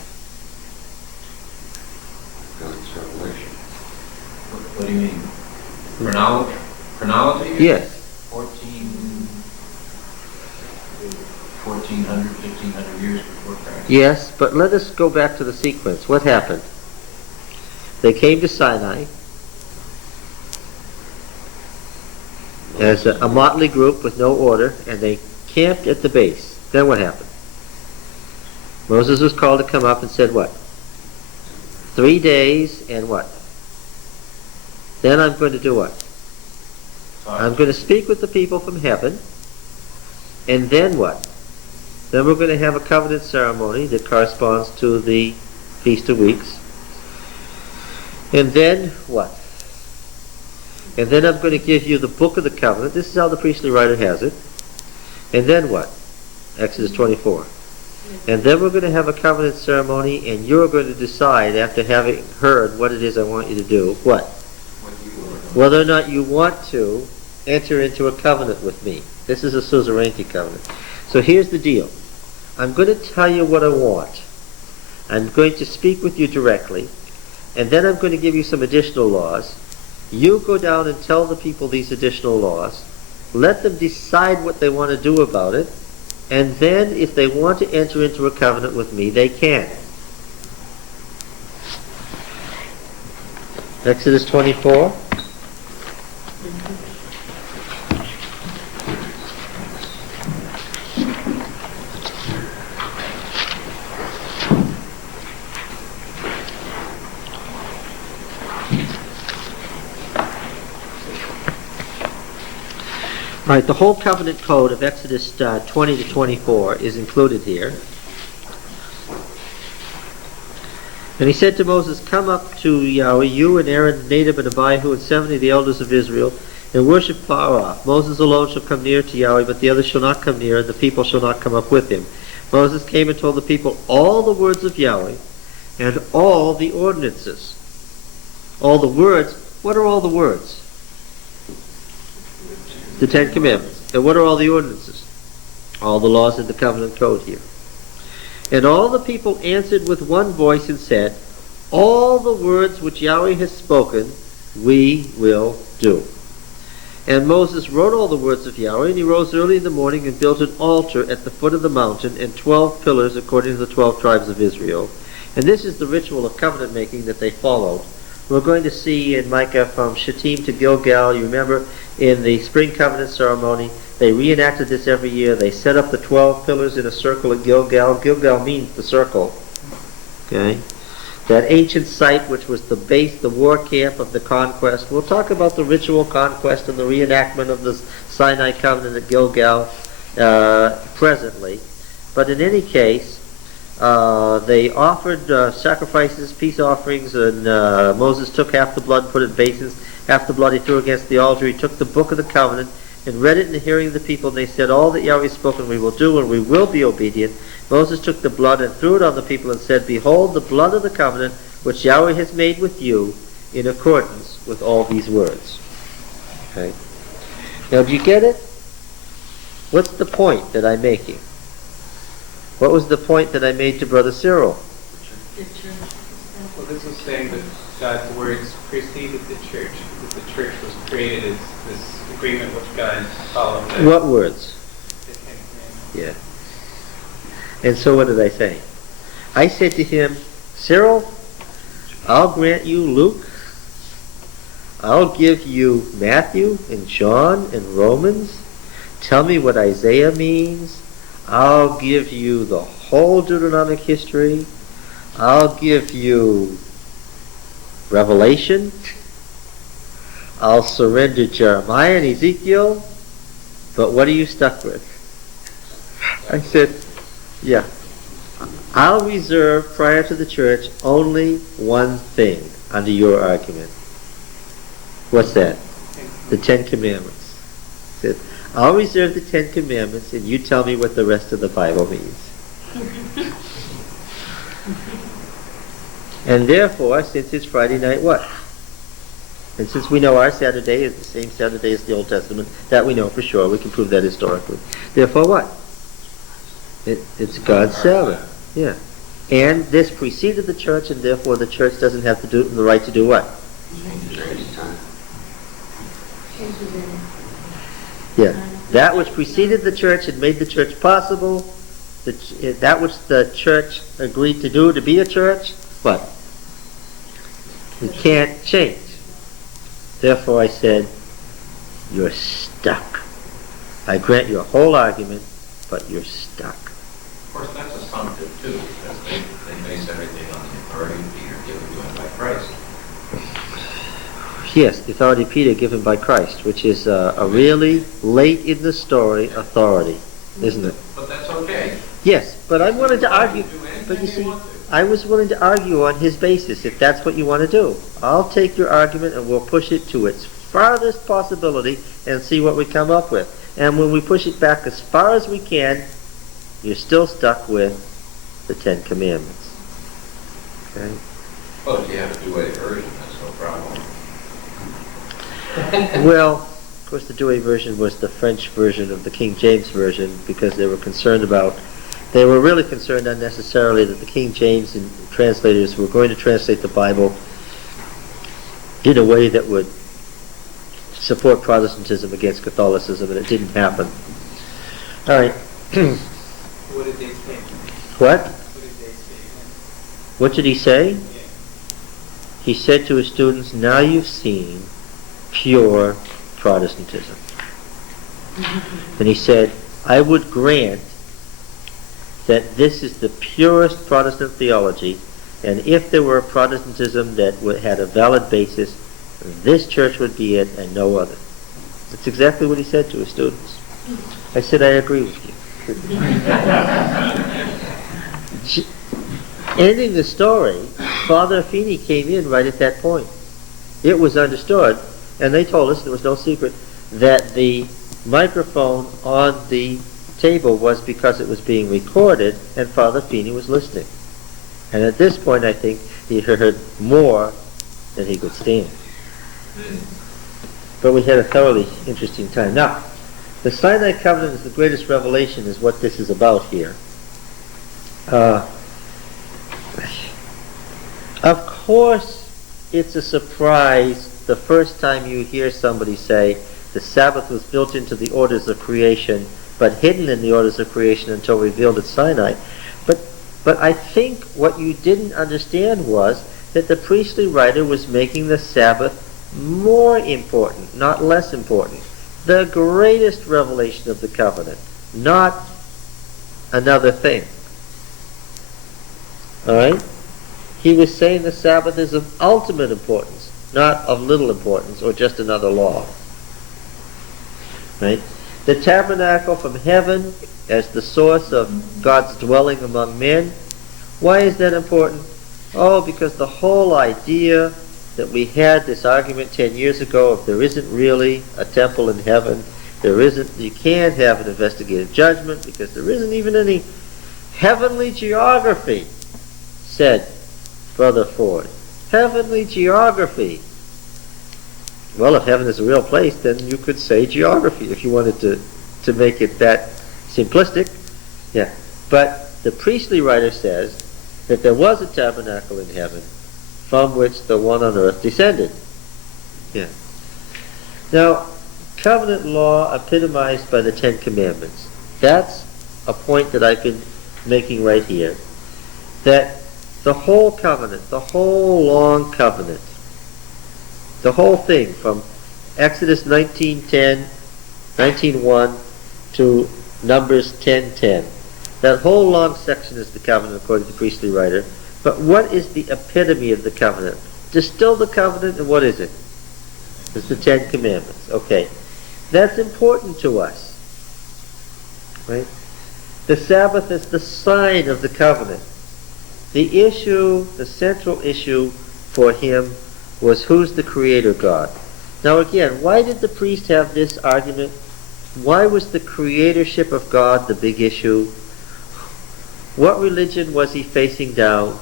God's revelation. What do you mean? Chronology? Yes. 1400, 1500 years before Christ. Yes, but let us go back to the sequence. What happened? They came to Sinai as a motley group with no order, and they camped at the base. Then what happened? Moses was called to come up and said what? 3 days and what? Then I'm going to do what? I'm going to speak with the people from heaven, and then what? Then we're going to have a covenant ceremony that corresponds to the Feast of Weeks. And then what? And then I'm going to give you the book of the covenant. This is how the priestly writer has it. And then what? Exodus 24. And then we're going to have a covenant ceremony, and you're going to decide, after having heard what it is I want you to do, what? Whether or not you want to enter into a covenant with me. This is a suzerainty covenant. So here's the deal. I'm going to tell you what I want. I'm going to speak with you directly, and then I'm going to give you some additional laws. You go down and tell the people these additional laws. Let them decide what they want to do about it, and then if they want to enter into a covenant with me, they can. Exodus 24. All right, the whole covenant code of Exodus 20 to 24 is included here. And he said to Moses, "Come up to Yahweh, you and Aaron, Nadab and Abihu, and 70 of the elders of Israel, and worship far off. Moses alone shall come near to Yahweh, but the others shall not come near, and the people shall not come up with him." Moses came and told the people all the words of Yahweh and all the ordinances. All the words. What are all the words? The 10 Commandments. And what are all the ordinances? All the laws in the covenant code here. And all the people answered with one voice and said, "All the words which Yahweh has spoken, we will do." And Moses wrote all the words of Yahweh, and he rose early in the morning and built an altar at the foot of the mountain and 12 pillars according to the 12 tribes of Israel. And this is the ritual of covenant making that they followed. We're going to see in Micah from Shittim to Gilgal. You remember in the spring covenant ceremony, they reenacted this every year. They set up the 12 pillars in a circle at Gilgal. Gilgal means the circle. Okay? That ancient site which was the base, the war camp of the conquest. We'll talk about the ritual conquest and the reenactment of the Sinai covenant at Gilgal presently. But in any case, they offered sacrifices, peace offerings, and Moses took half the blood and put it in basins. Half the blood he threw against the altar. He took the book of the covenant and read it in the hearing of the people. And they said, "All that Yahweh has spoken we will do, and we will be obedient." Moses took the blood and threw it on the people and said, "Behold the blood of the covenant which Yahweh has made with you in accordance with all these words." Okay. Now, do you get it? What's the point that I'm making? What was the point that I made to Brother Cyril? Well, this was saying that God's words preceded the church, because the church was created as this agreement with God following What words? the Ten Commandments. Yeah. And so what did I say? I said to him, "Cyril, I'll grant you Luke. I'll give you Matthew and John and Romans. Tell me what Isaiah means. I'll give you the whole Deuteronomic history. I'll give you Revelation. I'll surrender Jeremiah and Ezekiel. But what are you stuck with?" I said, "Yeah, I'll reserve prior to the church only one thing under your argument." What's that? The 10 Commandments. I said, "I'll reserve the 10 Commandments and you tell me what the rest of the Bible means." And therefore, since it's Friday night, what? And since we know our Saturday is the same Saturday as the Old Testament, that we know for sure, we can prove that historically. Therefore what? It's God's Sabbath. Yeah. And this preceded the church, and therefore the church doesn't have to do the right to do what? Yeah. That which preceded the church and made the church possible, that which the church agreed to do to be a church, what? We can't change. Therefore I said, you're stuck. I grant you a whole argument, but you're stuck. Of course, that's assumptive too, because they base everything on the authority of Peter given to him by Christ. Yes, the authority of Peter given by Christ, which is a really late in the story authority, isn't it? But that's okay. Yes, but I'm willing to argue. But you see, I was willing to argue on his basis, if that's what you want to do. I'll take your argument and we'll push it to its farthest possibility and see what we come up with. And when we push it back as far as we can, you're still stuck with the 10 Commandments. Okay? Well, if you have a two-way version, that's no problem. Well, of course the Douay version was the French version of the King James Version, because they were really concerned unnecessarily that the King James and translators were going to translate the Bible in a way that would support Protestantism against Catholicism, and it didn't happen. All right. What did they say? What? What did they say? What did he say? Yeah. He said to his students, "Now you've seen pure Protestantism." And he said, "I would grant that this is the purest Protestant theology, and if there were a Protestantism that had a valid basis, this church would be it and no other." That's exactly what he said to his students. I said, I agree with you. Ending the story, Father Feeney came in right at that point. It was understood, and they told us, there was no secret, that the microphone on the table was because it was being recorded, and Father Feeney was listening. And at this point, I think, he heard more than he could stand. But we had a thoroughly interesting time. Now, the Sinai Covenant is the greatest revelation, is what this is about here. Of course, it's a surprise the first time you hear somebody say the Sabbath was built into the orders of creation, but hidden in the orders of creation until revealed at Sinai. But I think what you didn't understand was that the priestly writer was making the Sabbath more important, not less important. The greatest revelation of the covenant, not another thing. All right? He was saying the Sabbath is of ultimate importance, not of little importance or just another law. Right? The tabernacle from heaven as the source of God's dwelling among men. Why is that important? Oh, because the whole idea that we had this argument 10 years ago of there isn't really a temple in heaven, you can't have an investigative judgment because there isn't even any heavenly geography, said Brother Ford. Heavenly geography. Well, if heaven is a real place, then you could say geography if you wanted to make it that simplistic. Yeah. But the priestly writer says that there was a tabernacle in heaven from which the one on earth descended. Yeah. Now, covenant law epitomized by the Ten Commandments. That's a point that I've been making right here. That the whole covenant, the whole long covenant, the whole thing from Exodus 19:1 to Numbers 10:10, that whole long section is the covenant according to the priestly writer. But what is the epitome of the covenant? Distill the covenant, and what is it? It's the Ten Commandments. Okay. That's important to us. Right? The Sabbath is the sign of the covenant. The issue, the central issue for him was who's the creator God. Now again, why did the priest have this argument? Why was the creatorship of God the big issue? What religion was he facing down?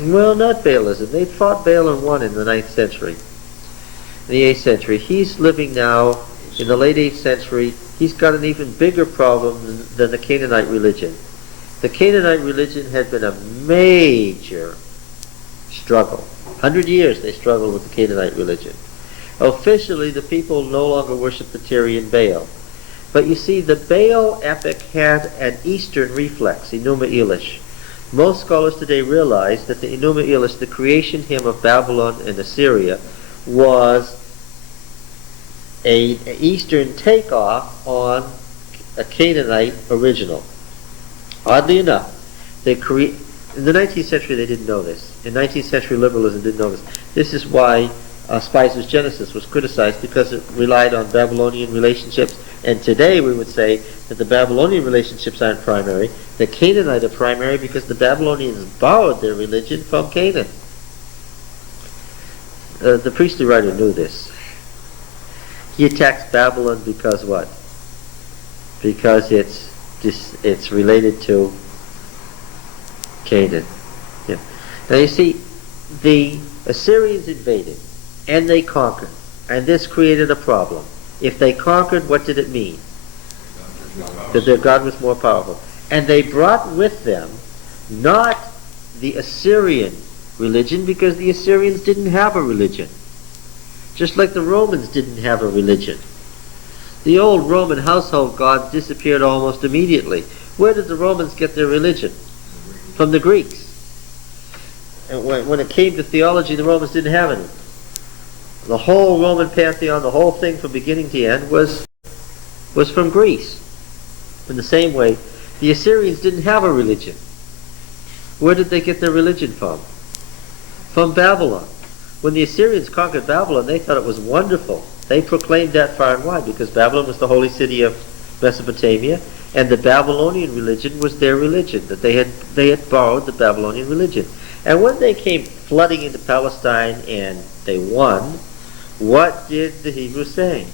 Well, not Baalism. They fought Baal and won in the 9th century. In the 8th century. He's living now in the late 8th century. He's got an even bigger problem than the Canaanite religion. The Canaanite religion had been a major struggle. 100 years they struggled with the Canaanite religion. Officially, the people no longer worship the Tyrian Baal. But you see, the Baal epic had an Eastern reflex, Enuma Elish. Most scholars today realize that the Enuma Elish, the creation hymn of Babylon and Assyria, was an Eastern takeoff on a Canaanite original. Oddly enough, in the 19th century they didn't know this. In 19th century liberalism didn't know this. This is why Spicer's Genesis was criticized, because it relied on Babylonian relationships. And today we would say that the Babylonian relationships aren't primary. The Canaanite are primary because the Babylonians borrowed their religion from Canaan. The priestly writer knew this. He attacks Babylon because what? Because it's related to Canaan. Yeah. Now you see, the Assyrians invaded and they conquered, and this created a problem. If they conquered, what did it mean? That their God was more powerful. And they brought with them not the Assyrian religion, because the Assyrians didn't have a religion. Just like the Romans didn't have a religion. The old Roman household gods disappeared almost immediately. Where did the Romans get their religion? From the Greeks. And when it came to theology, the Romans didn't have any. The whole Roman pantheon, the whole thing from beginning to end was from Greece. In the same way, the Assyrians didn't have a religion. Where did they get their religion from? From Babylon. When the Assyrians conquered Babylon, they thought it was wonderful. They proclaimed that far and wide because Babylon was the holy city of Mesopotamia, and the Babylonian religion was their religion, that they had borrowed the Babylonian religion. And when they came flooding into Palestine and they won, what did the Hebrews say?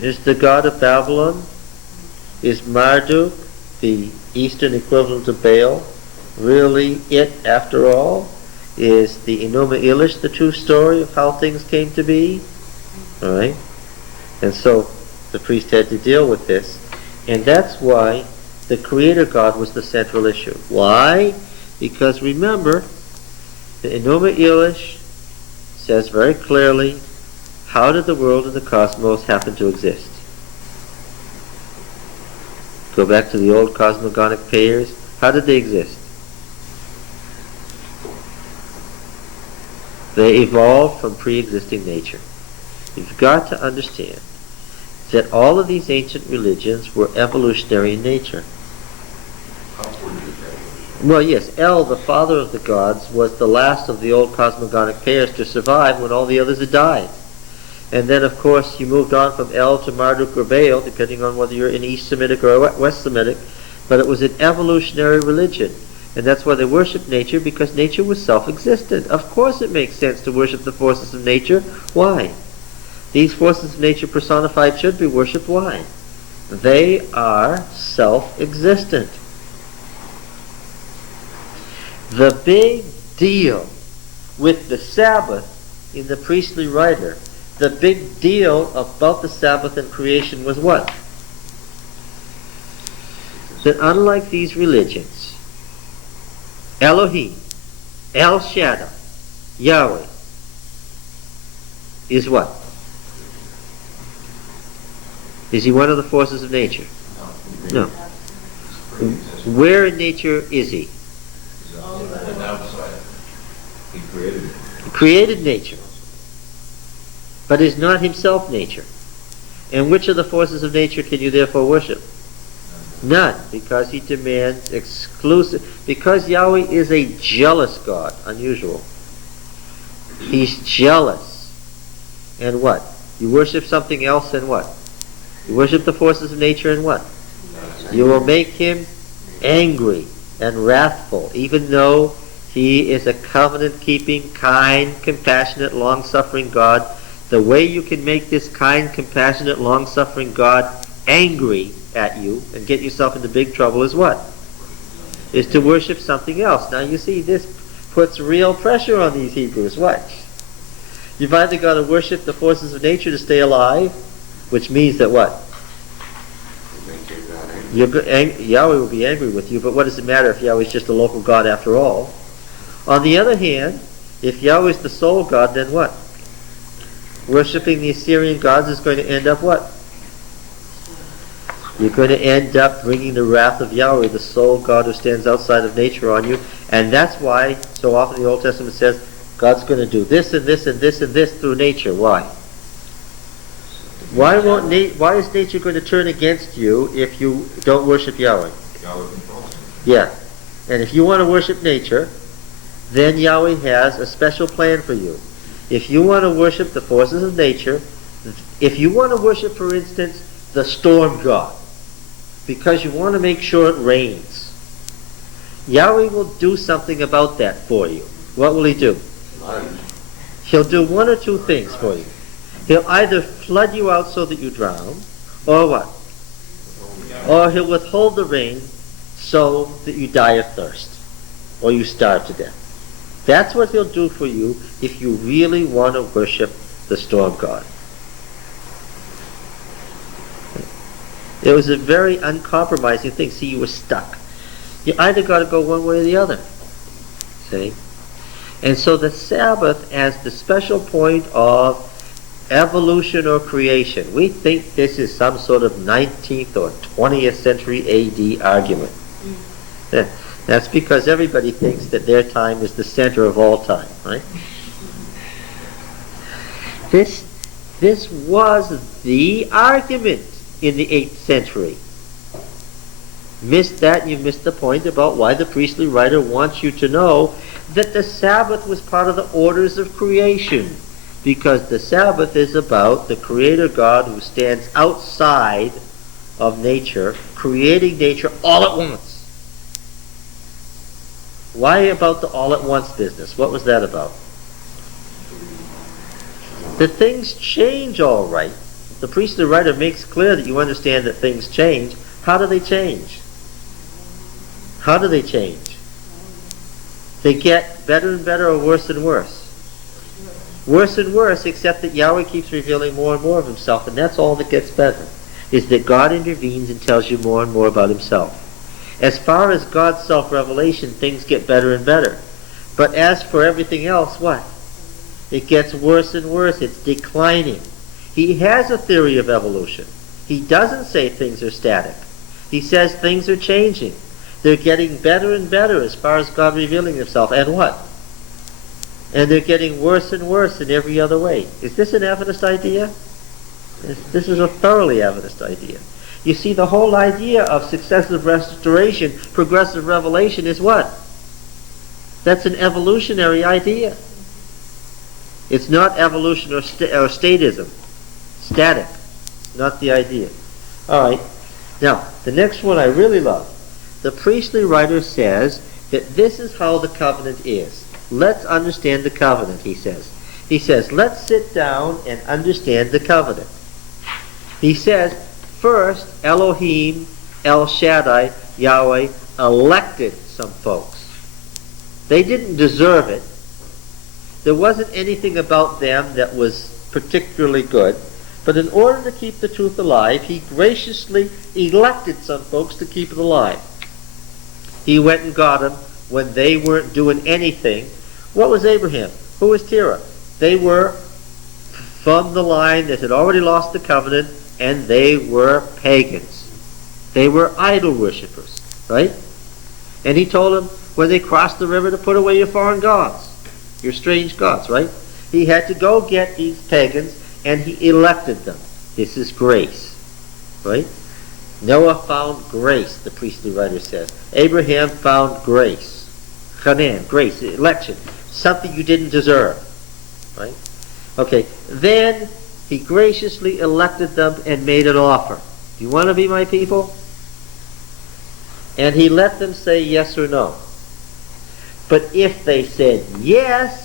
Is the god of Babylon, is Marduk, the eastern equivalent of Baal, really it after all? Is the Enuma Elish the true story of how things came to be? All right? And so the priest had to deal with this. And that's why the Creator God was the central issue. Why? Because remember, the Enuma Elish says very clearly, how did the world and the cosmos happen to exist? Go back to the old cosmogonic pairs. How did they exist? They evolved from pre-existing nature. You've got to understand that all of these ancient religions were evolutionary in nature. Well, yes, El, the father of the gods, was the last of the old cosmogonic pairs to survive when all the others had died. And then, of course, you moved on from El to Marduk or Baal, depending on whether you're in East Semitic or West Semitic. But it was an evolutionary religion. And that's why they worshiped nature, because nature was self-existent. Of course it makes sense to worship the forces of nature. Why? These forces of nature personified should be worshipped. Why? They are self-existent. The big deal with the Sabbath in the priestly writer, the big deal about the Sabbath and creation was what? That unlike these religions, Elohim, El Shaddai, Yahweh, is what? Is he one of the forces of nature? No. Where in nature is he? He created it. He created nature, but is not himself nature. And which of the forces of nature can you therefore worship? None, because he demands exclusive, because Yahweh is a jealous God, unusual. He's jealous. And what? You worship something else and what? You worship the forces of nature and what? You will make him angry and wrathful, even though he is a covenant-keeping, kind, compassionate, long-suffering God. The way you can make this kind, compassionate, long-suffering God angry at you and get yourself into big trouble is what? Is to worship something else. Now you see, this puts real pressure on these Hebrews. Watch. You've either got to worship the forces of nature to stay alive, which means that what? Yahweh will be angry with you, but what does it matter if Yahweh is just a local God after all? On the other hand, if Yahweh is the sole God, then what? Worshipping the Assyrian gods is going to end up what? You're going to end up bringing the wrath of Yahweh, the sole God who stands outside of nature, on you. And that's why so often the Old Testament says God's going to do this and this and this and this through nature. Why? Why is nature going to turn against you if you don't worship Yahweh? Yahweh controls it. Yeah. And if you want to worship nature, then Yahweh has a special plan for you. If you want to worship the forces of nature, if you want to worship, for instance, the storm god, because you want to make sure it rains, Yahweh will do something about that for you. What will he do? He'll do one or two things for you. He'll either flood you out so that you drown, or what? Or he'll withhold the rain so that you die of thirst, or you starve to death. That's what he'll do for you if you really want to worship the storm god. It was a very uncompromising thing. See, you were stuck. You either got to go one way or the other. See? And so the Sabbath as the special point of evolution or creation. We think this is some sort of 19th or 20th century AD argument. That's because everybody thinks that their time is the center of all time, right? This was the argument in the 8th century. Missed that, you missed the point about why the priestly writer wants you to know that the Sabbath was part of the orders of creation, because the Sabbath is about the Creator God who stands outside of nature, creating nature all at once. Why about the all at once business? What was that about? The things change all right. The priestly writer makes clear that you understand that things change. How do they change? How do they change? They get better and better or worse and worse? Worse and worse, except that Yahweh keeps revealing more and more of himself, and that's all that gets better, is that God intervenes and tells you more and more about himself. As far as God's self-revelation, things get better and better. But as for everything else, what? It gets worse and worse. It's declining. He has a theory of evolution. He doesn't say things are static. He says things are changing. They're getting better and better as far as God revealing himself. And what? And they're getting worse and worse in every other way. Is this an Adventist idea? This is a thoroughly Adventist idea. You see, the whole idea of successive restoration, progressive revelation is what? That's an evolutionary idea. It's not evolution or statism. Static. Not the idea. All right. Now, the next one I really love. The priestly writer says that this is how the covenant is. Let's understand the covenant, he says. He says, let's sit down and understand the covenant. He says, first, Elohim, El Shaddai, Yahweh, elected some folks. They didn't deserve it. There wasn't anything about them that was particularly good. But in order to keep the truth alive, he graciously elected some folks to keep it alive. He went and got them when they weren't doing anything. What was Abraham? Who was Terah? They were from the line that had already lost the covenant, and they were pagans. They were idol worshippers, right? And he told them when they crossed the river to put away your foreign gods, your strange gods, right? He had to go get these pagans, and he elected them. This is grace, right? Noah found grace, the priestly writer says. Abraham found grace. Hanan, grace, election. Something you didn't deserve, right? Okay, then he graciously elected them and made an offer. Do you want to be my people? And he let them say yes or no. But if they said yes,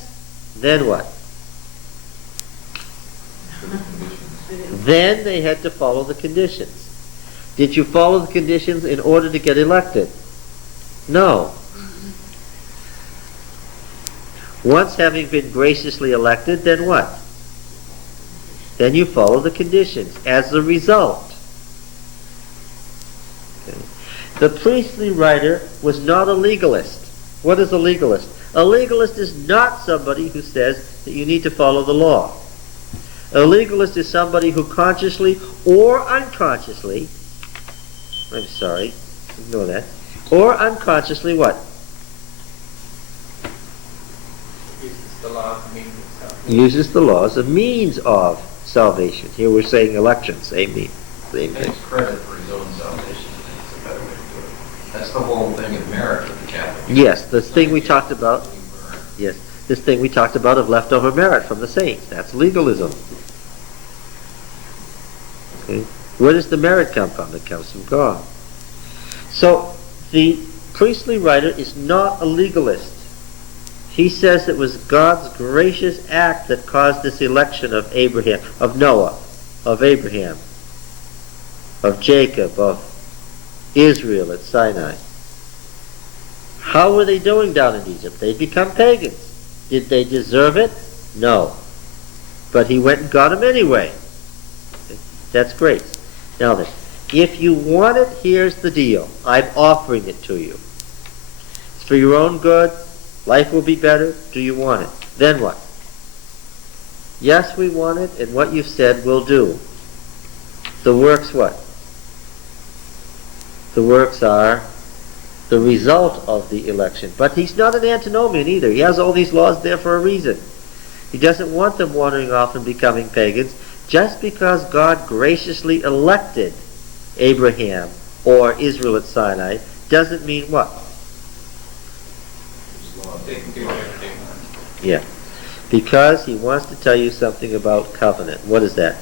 then what? Then they had to follow the conditions. Did you follow the conditions in order to get elected? No. Once having been graciously elected, then what? Then you follow the conditions as a result. Okay. The priestly writer was not a legalist. What is a legalist? A legalist is not somebody who says that you need to follow the law. A legalist is somebody who consciously or unconsciously, ignore that, or unconsciously what? Uses the law as a means of salvation. Uses the law as a means of salvation. Here we're saying election, same thing. Takes credit for his own salvation. That's a better way to do it. That's the whole thing of merit of the Catholic. Yes, this thing we talked about. Yes, this thing we talked about of leftover merit from the saints. That's legalism. Okay. Where does the merit come from? It comes from God. So the priestly writer is not a legalist. He says it was God's gracious act that caused this election of Abraham, of Noah, of Abraham, of Jacob, of Israel at Sinai. How were they doing down in Egypt? They'd become pagans. Did they deserve it? No. But he went and got them anyway. That's grace. Now then, if you want it, here's the deal. I'm offering it to you. It's for your own good. Life will be better. Do you want it? Then what? Yes, we want it, and what you've said we'll do. The works what? The works are the result of the election. But he's not an antinomian either. He has all these laws there for a reason. He doesn't want them wandering off and becoming pagans. Just because God graciously elected Abraham or Israel at Sinai doesn't mean what? they can do whatever they want. Yeah. Because he wants to tell you something about covenant. What is that?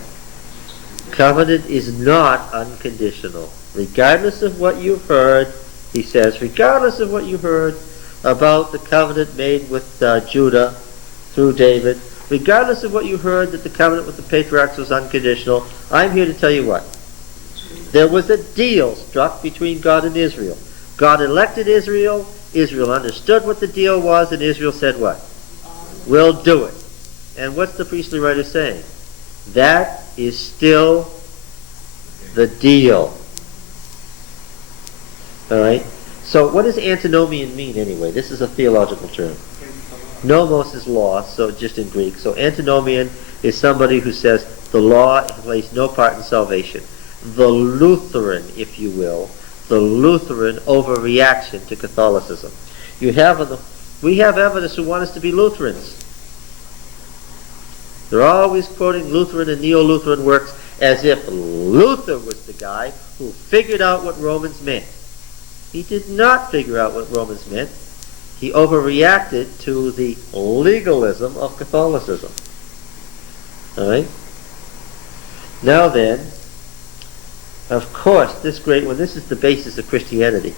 Covenant is not unconditional. Regardless of what you've heard, he says, regardless of what you heard about the covenant made with Judah through David, regardless of what you heard that the covenant with the patriarchs was unconditional, I'm here to tell you what. There was a deal struck between God and Israel. God elected Israel. Israel understood what the deal was, and Israel said what? We'll do it. And what's the priestly writer saying? That is still the deal. All right? So what does antinomian mean anyway? This is a theological term. Nomos is law, so just in Greek. So antinomian is somebody who says the law plays no part in salvation. The Lutheran, if you will, the Lutheran overreaction to Catholicism. We have evidence who want us to be Lutherans. They're always quoting Lutheran and Neo-Lutheran works as if Luther was the guy who figured out what Romans meant. He did not figure out what Romans meant. He overreacted to the legalism of Catholicism. All right? Now then, of course, this great one, this is the basis of Christianity.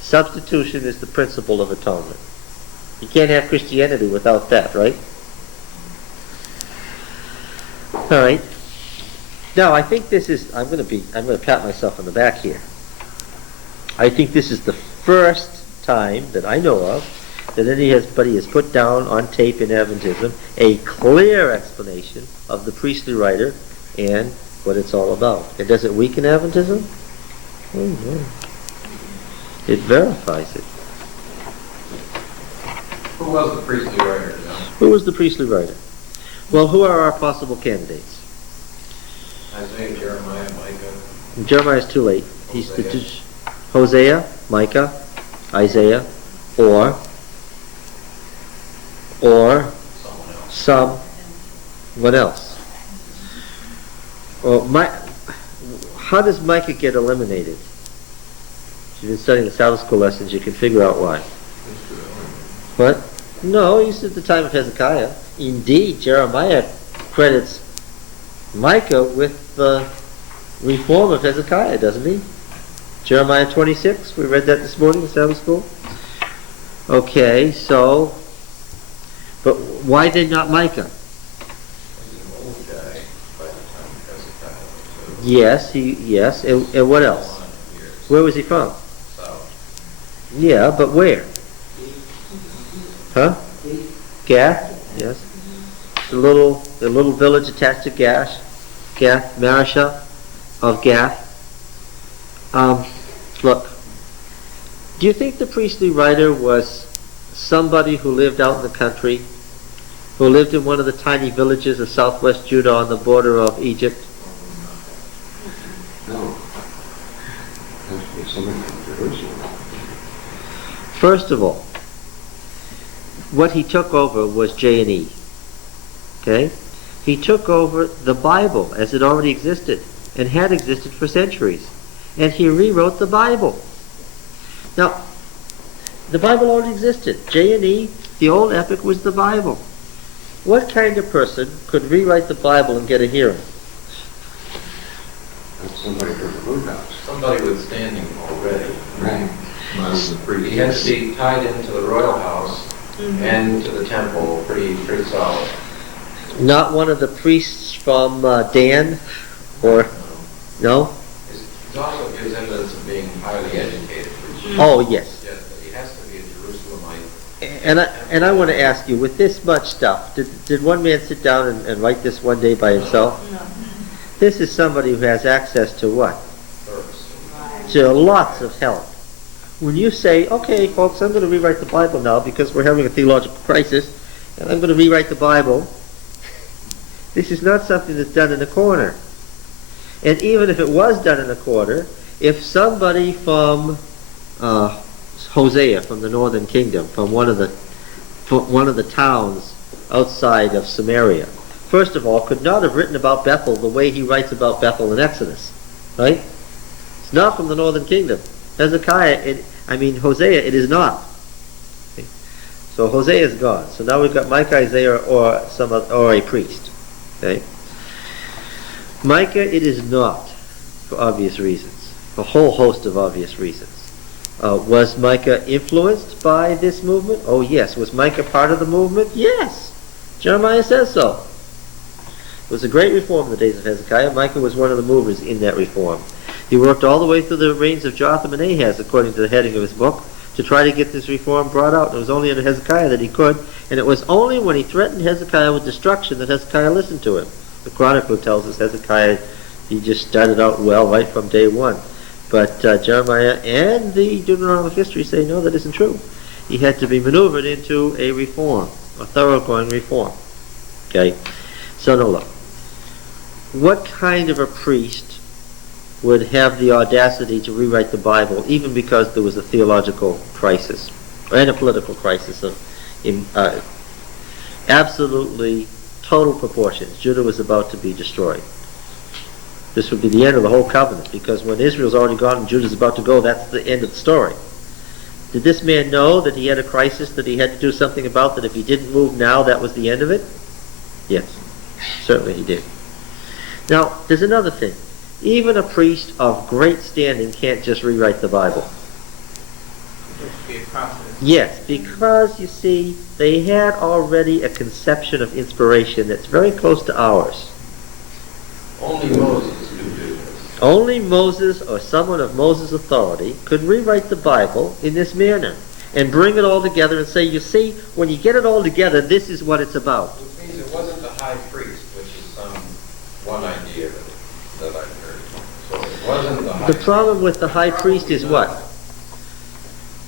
Substitution is the principle of atonement. You can't have Christianity without that, right? All right. Now, I think this is, I'm going to pat myself on the back here. I think this is the first time that I know of that anybody has put down on tape in Adventism a clear explanation of the priestly writer and what it's all about. And does it weaken Adventism? It verifies it. Who was the priestly writer, John? Who was the priestly writer? Well, who are our possible candidates? Isaiah, Jeremiah, Micah. Jeremiah's too late. He's the Hosea, Micah, Isaiah, or someone else. How does Micah get eliminated? If you've been studying the Sabbath school lessons, you can figure out why. What? No, he's at the time of Hezekiah. Indeed, Jeremiah credits Micah with the reform of Hezekiah, doesn't he? Jeremiah 26, we read that this morning in Sabbath school. Okay, so, but why then not Micah? He's an old guy by the time of Hezekiah. Yes, and what else? Where was he from? South. Yeah, but where? Huh? Gath? Yes. The little village attached to Gath, Marishah of Gath. Look, do you think the priestly writer was somebody who lived out in the country, who lived in one of the tiny villages of southwest Judah on the border of Egypt? No. Has to be somebody from Jerusalem. First of all, what he took over was J&E. Okay? He took over the Bible as it already existed and had existed for centuries. And he rewrote the Bible. Now, the Bible already existed. J&E, the old epic, was the Bible. What kind of person could rewrite the Bible and get a hearing? That's somebody from the root house. Somebody with standing already. Right. He had to be tied into the royal house and to the temple pretty solid. Not one of the priests from Dan? Or, no? It also gives evidence of being highly educated. Oh, yes. Yes, but he has to be a Jerusalemite. And I want to ask you, with this much stuff, did one man sit down and write this one day by himself? No. This is somebody who has access to what? First. To lots of help. When you say, okay, folks, I'm going to rewrite the Bible now because we're having a theological crisis, and I'm going to rewrite the Bible, this is not something that's done in a corner. And even if it was done in a corner, if somebody from Hosea, from the northern kingdom, from one of the towns outside of Samaria, first of all, could not have written about Bethel the way he writes about Bethel in Exodus, right? It's not from the northern kingdom. Hosea, it is not. Okay? So Hosea is gone. So now we've got Micah, Isaiah, or a priest. Okay. Micah, it is not, for obvious reasons, a whole host of obvious reasons. Was Micah influenced by this movement? Oh yes. Was Micah part of the movement? Yes. Jeremiah says so. It was a great reform in the days of Hezekiah. Micah was one of the movers in that reform. He worked all the way through the reigns of Jotham and Ahaz, according to the heading of his book, to try to get this reform brought out. And it was only under Hezekiah that he could. And it was only when he threatened Hezekiah with destruction that Hezekiah listened to him. The chronicler tells us Hezekiah, he just started out well right from day one. But Jeremiah and the Deuteronomic history say, no, that isn't true. He had to be maneuvered into a reform, a thoroughgoing reform. Okay? So now look. What kind of a priest would have the audacity to rewrite the Bible, even because there was a theological crisis and a political crisis of absolutely total proportions? Judah was about to be destroyed. This would be the end of the whole covenant, because when Israel's already gone and Judah's about to go, that's the end of the story. Did this man know that he had a crisis that he had to do something about, that if he didn't move now, that was the end of it? Yes, certainly he did. Now, there's another thing. Even a priest of great standing can't just rewrite the Bible. There should be a process. Yes, because, you see, they had already a conception of inspiration that's very close to ours. Only Moses could do this. Only Moses or someone of Moses' authority could rewrite the Bible in this manner and bring it all together and say, you see, when you get it all together, this is what it's about. Which means it wasn't the high priest, which is one idea that I've heard. So it wasn't the high The problem with the high priest is what?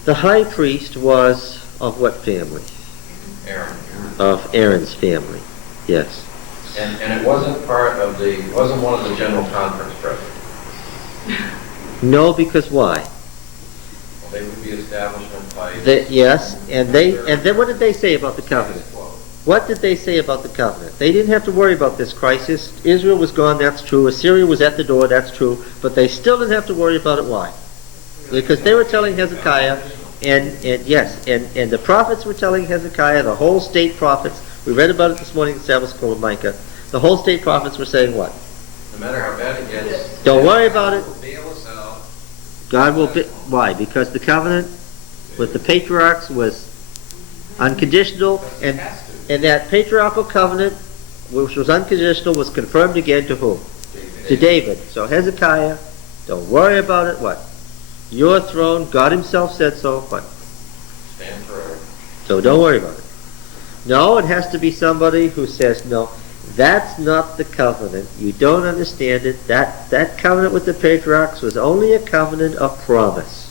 The high priest was of what family? Aaron. Of Aaron's family, yes. And it wasn't wasn't one of the General Conference presidents. No, because why? Well, they would be establishment by... Yes, and then what did they say about the covenant? What did they say about the covenant? They didn't have to worry about this crisis. Israel was gone, that's true. Assyria was at the door, that's true. But they still didn't have to worry about it. Why? Because they were telling Hezekiah, and the prophets were telling Hezekiah, the whole state prophets, we read about it this morning in the Sabbath school of Micah, the whole state prophets were saying what? No matter how bad it gets... Don't worry about it. God will bail us out. God will... Why? Because the covenant with the patriarchs was unconditional, and that patriarchal covenant, which was unconditional, was confirmed again to whom? To David. So Hezekiah, don't worry about it. What? Your throne, God himself said so. What? Stand forever. So don't worry about it. No, it has to be somebody who says, no, that's not the covenant. You don't understand it. That covenant with the patriarchs was only a covenant of promise.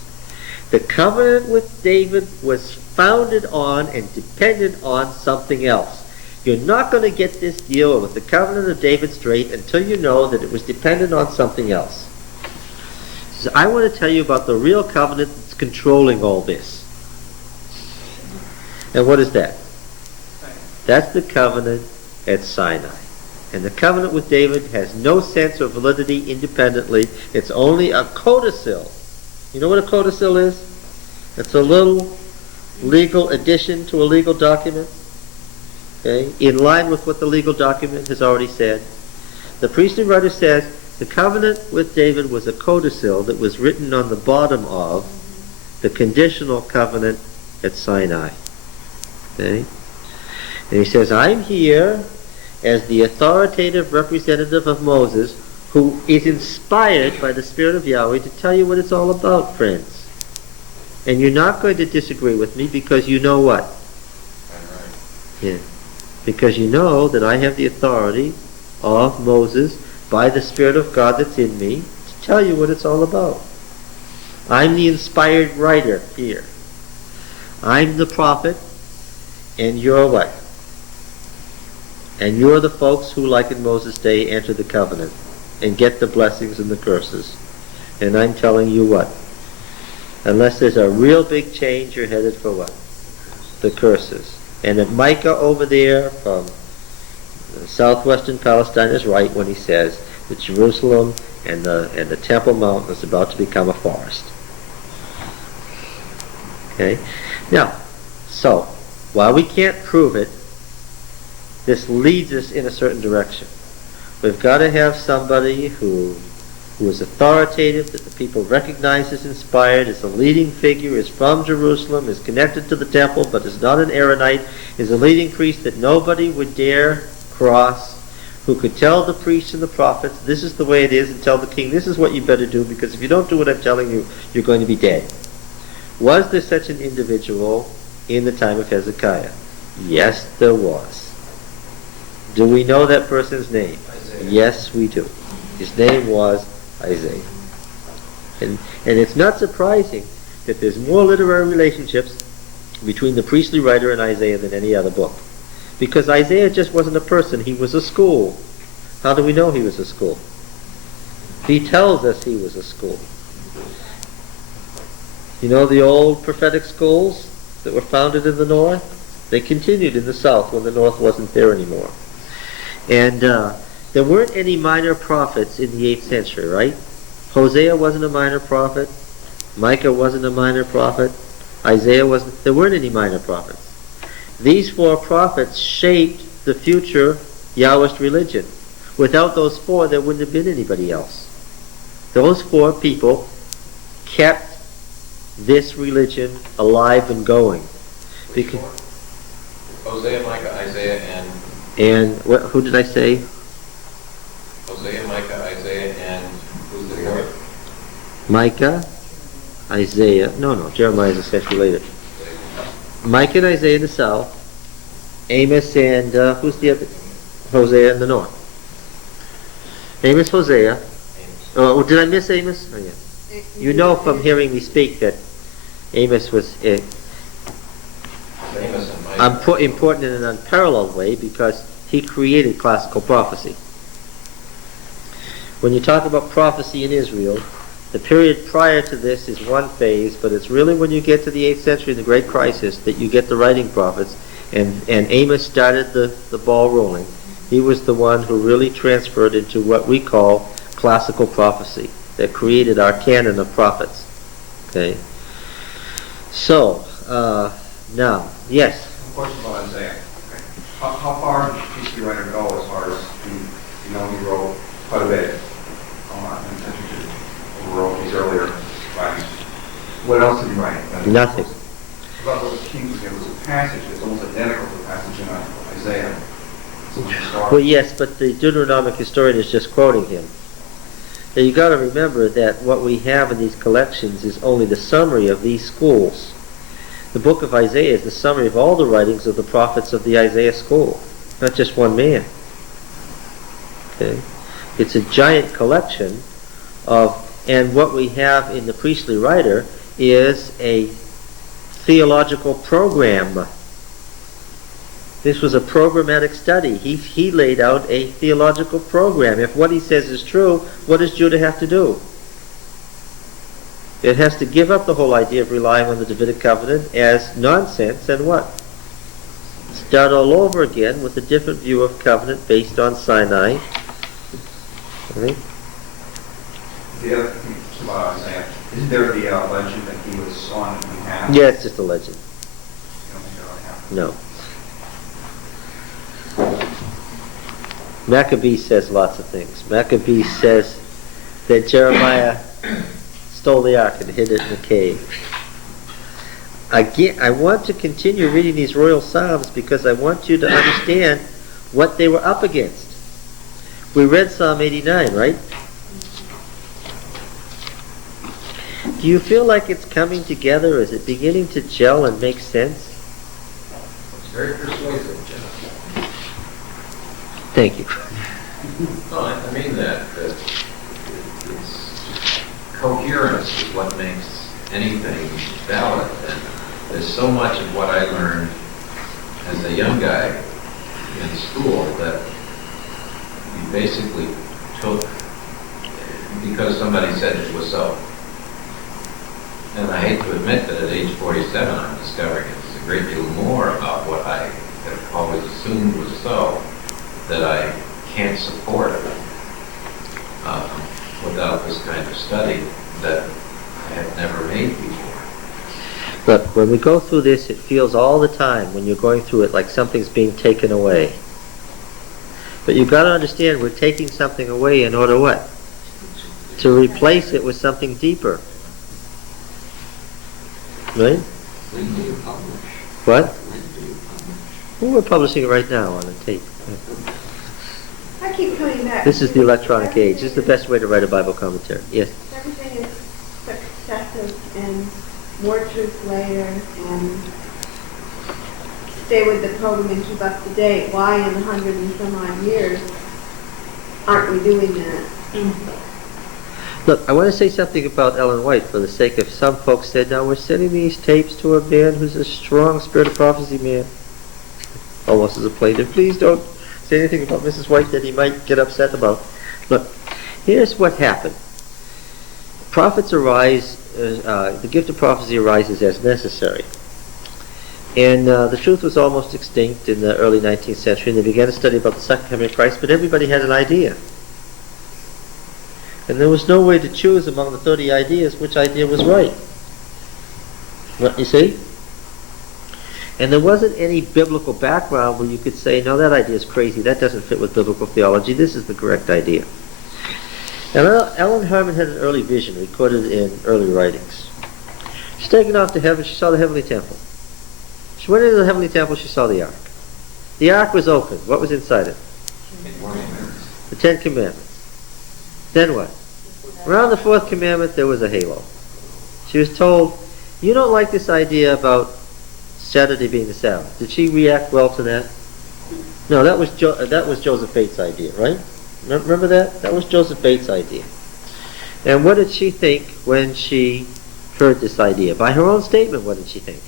The covenant with David was founded on and dependent on something else. You're not going to get this deal with the covenant of David straight until you know that it was dependent on something else. So I want to tell you about the real covenant that's controlling all this. And what is that? That's the covenant at Sinai. And the covenant with David has no sense or validity independently. It's only a codicil. You know what a codicil is? It's a little legal addition to a legal document. Okay? In line with what the legal document has already said. The priestly writer says the covenant with David was a codicil that was written on the bottom of the conditional covenant at Sinai. Okay? And he says, I'm here as the authoritative representative of Moses, who is inspired by the Spirit of Yahweh to tell you what it's all about, friends. And you're not going to disagree with me because you know what? Yeah. Because you know that I have the authority of Moses by the Spirit of God that's in me to tell you what it's all about. I'm the inspired writer here. I'm the prophet, and you're what? And you're the folks who, like in Moses' day, enter the covenant and get the blessings and the curses. And I'm telling you what? Unless there's a real big change, you're headed for what? The curses. And that Micah over there from southwestern Palestine is right when he says that Jerusalem and the Temple Mount is about to become a forest. Okay? Now, so, While we can't prove it, this leads us in a certain direction. We've got to have somebody who is authoritative, that the people recognize as inspired, is a leading figure, is from Jerusalem, is connected to the temple, but is not an Aaronite, is a leading priest that nobody would dare cross, who could tell the priests and the prophets, this is the way it is, and tell the king, this is what you better do, because if you don't do what I'm telling you, you're going to be dead. Was there such an individual in the time of Hezekiah? Yes, there was. Do we know that person's name? Isaiah. Yes, we do. His name was Isaiah. And it's not surprising that there's more literary relationships between the priestly writer and Isaiah than any other book. Because Isaiah just wasn't a person, he was a school. How do we know he was a school? He tells us he was a school. You know the old prophetic schools that were founded in the north? They continued in the south when the north wasn't there anymore. And there weren't any minor prophets in the 8th century, right? Hosea wasn't a minor prophet. Micah wasn't a minor prophet. Isaiah wasn't. There weren't any minor prophets. These 4 prophets shaped the future Yahwist religion. Without those 4, there wouldn't have been anybody else. Those 4 people kept this religion alive and going. Because Hosea, Micah, Isaiah, and who did I say? Hosea, Micah, Isaiah, and who's the fourth? Micah, Isaiah. No, Jeremiah is a century later. Micah and Isaiah in the south. Amos and who's the other? Hosea in the north. Amos, Hosea. Oh, did I miss Amos? Oh, yeah. You know from hearing me speak that Amos was Amos and Micah. important in an unparalleled way because he created classical prophecy. When you talk about prophecy in Israel, the period prior to this is one phase, but it's really when you get to the 8th century, the Great Crisis, that you get the writing prophets, and Amos started the ball rolling. He was the one who really transferred into what we call classical prophecy, that created our canon of prophets. Okay? So, now, yes? A question about Isaiah. Okay. How far did the priestly writer go as far as, he wrote quite a bit in attention to overall these earlier writings. What else did he write? Nothing. About what the king was, there was a passage that's almost identical to the passage in Isaiah. Well, yes, but the Deuteronomic historian is just quoting him. Now you got to remember that what we have in these collections is only the summary of these schools. The book of Isaiah is the summary of all the writings of the prophets of the Isaiah school, not just one man. Okay? It's a giant collection and what we have in the priestly writer is a theological program. This was a programmatic study. He laid out a theological program. If what he says is true, what does Judah have to do? It has to give up the whole idea of relying on the Davidic covenant as nonsense and what? Start all over again with a different view of covenant based on Sinai. Right? The other thing about Isaiah, isn't there the legend that he was on behalf? Yeah, it's just a legend. You don't think that happened? No. Maccabees says lots of things. Maccabees says that Jeremiah stole the ark and hid it in a cave. Again, I want to continue reading these royal psalms because I want you to understand what they were up against. We read Psalm 89, right? Do you feel like it's coming together? Is it beginning to gel and make sense? It's very persuasive, John. Thank you. No, I mean that it's coherence is what makes anything valid. And there's so much of what I learned as a young guy in school that you basically took because somebody said it was so. And I hate to admit that at age 47 I'm discovering it's a great deal more about what I had always assumed was so that I can't support without this kind of study that I have never made before. Look, when we go through this, it feels all the time when you're going through it like something's being taken away. But you've got to understand we're taking something away in order what? To replace it with something deeper. Right? When do you publish? What? When do you publish? Well, we're publishing it right now on a tape. I keep coming back. This is the electronic age. This is the best way to write a Bible commentary. Yes? Everything is successive and more truth later and stay with the program and keep up to date. Why in 100 and some odd years aren't we doing that? Look, I want to say something about Ellen White for the sake of some folks said, now we're sending these tapes to a man who's a strong spirit of prophecy man. Almost as a plaintiff. Please don't say anything about Mrs. White that he might get upset about. Look, here's what happened. Prophets arise, the gift of prophecy arises as necessary. And the truth was almost extinct in the early 19th century, and they began to study about the second coming of Christ, but everybody had an idea. And there was no way to choose among the 30 ideas which idea was right. What, you see? And there wasn't any biblical background where you could say, no, that idea is crazy, that doesn't fit with biblical theology, this is the correct idea. And Ellen Harmon had an early vision recorded in early writings. She's taken off to heaven, she saw the heavenly temple. She went into the heavenly temple, she saw the ark. The ark was open. What was inside it? The 10 Commandments. Then what? Around the 4th commandment there was a halo. She was told, you don't like this idea about Saturday being the Sabbath. Did she react well to that? No, that was Joseph Bates' idea, right? Remember that? That was Joseph Bates' idea. And what did she think when she heard this idea? By her own statement, what did she think?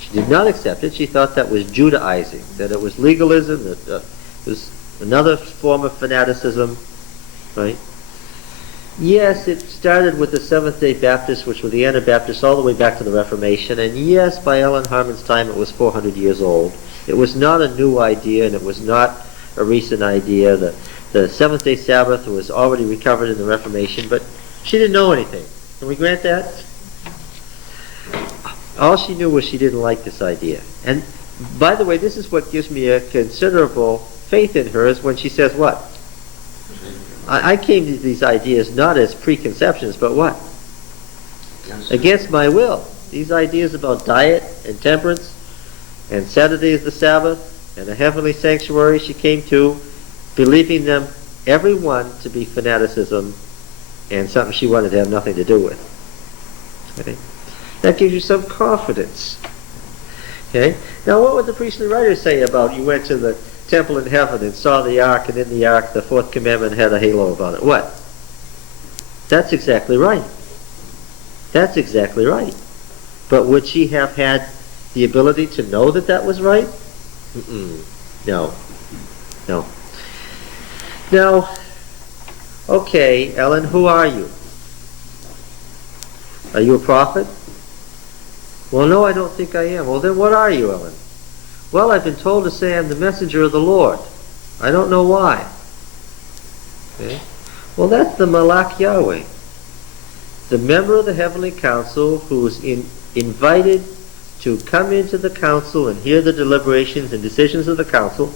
She did not accept it. She thought that was Judaizing, that it was legalism, that it was another form of fanaticism, right? Yes, it started with the Seventh-day Baptists, which were the Anabaptists, all the way back to the Reformation. And yes, by Ellen Harmon's time, it was 400 years old. It was not a new idea, and it was not a recent idea. The Seventh-day Sabbath was already recovered in the Reformation, but she didn't know anything. Can we grant that? All she knew was she didn't like this idea. And by the way, this is what gives me a considerable faith in her, is when she says what? I came to these ideas not as preconceptions, but what? Against my will. These ideas about diet and temperance, and Saturday is the Sabbath, and a heavenly sanctuary, she came to believing them, every one, to be fanaticism and something she wanted to have nothing to do with. Okay? That gives you some confidence. Okay? Now, what would the priestly writers say about you went to the temple in heaven and saw the ark, and in the ark the 4th commandment had a halo about it? What? That's exactly right. That's exactly right. But would she have had the ability to know that that was right? No. No. Now, okay, Ellen, who are you? Are you a prophet? Well, no, I don't think I am. Well, then what are you, Ellen? Well, I've been told to say I'm the messenger of the Lord. I don't know why. Okay? Well, that's the Malach Yahweh, the member of the heavenly council who was invited to come into the council and hear the deliberations and decisions of the council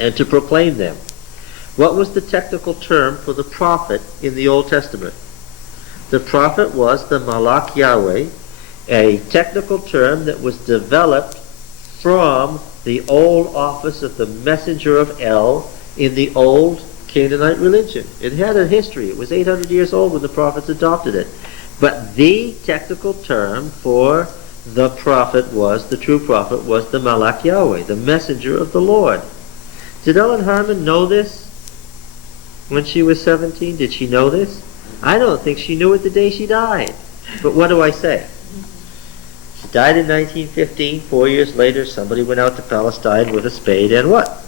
and to proclaim them. What was the technical term for the prophet in the Old Testament? The prophet was the Malach Yahweh, a technical term that was developed from the old office of the messenger of El in the old Canaanite religion. It had a history. It was 800 years old when the prophets adopted it. But the technical term for the prophet was, the true prophet was the Malach Yahweh, the messenger of the Lord. Did Ellen Harmon know this when she was 17? Did she know this? I don't think she knew it the day she died. But what do I say? She died in 1915. 4 years later, somebody went out to Palestine with a spade and what?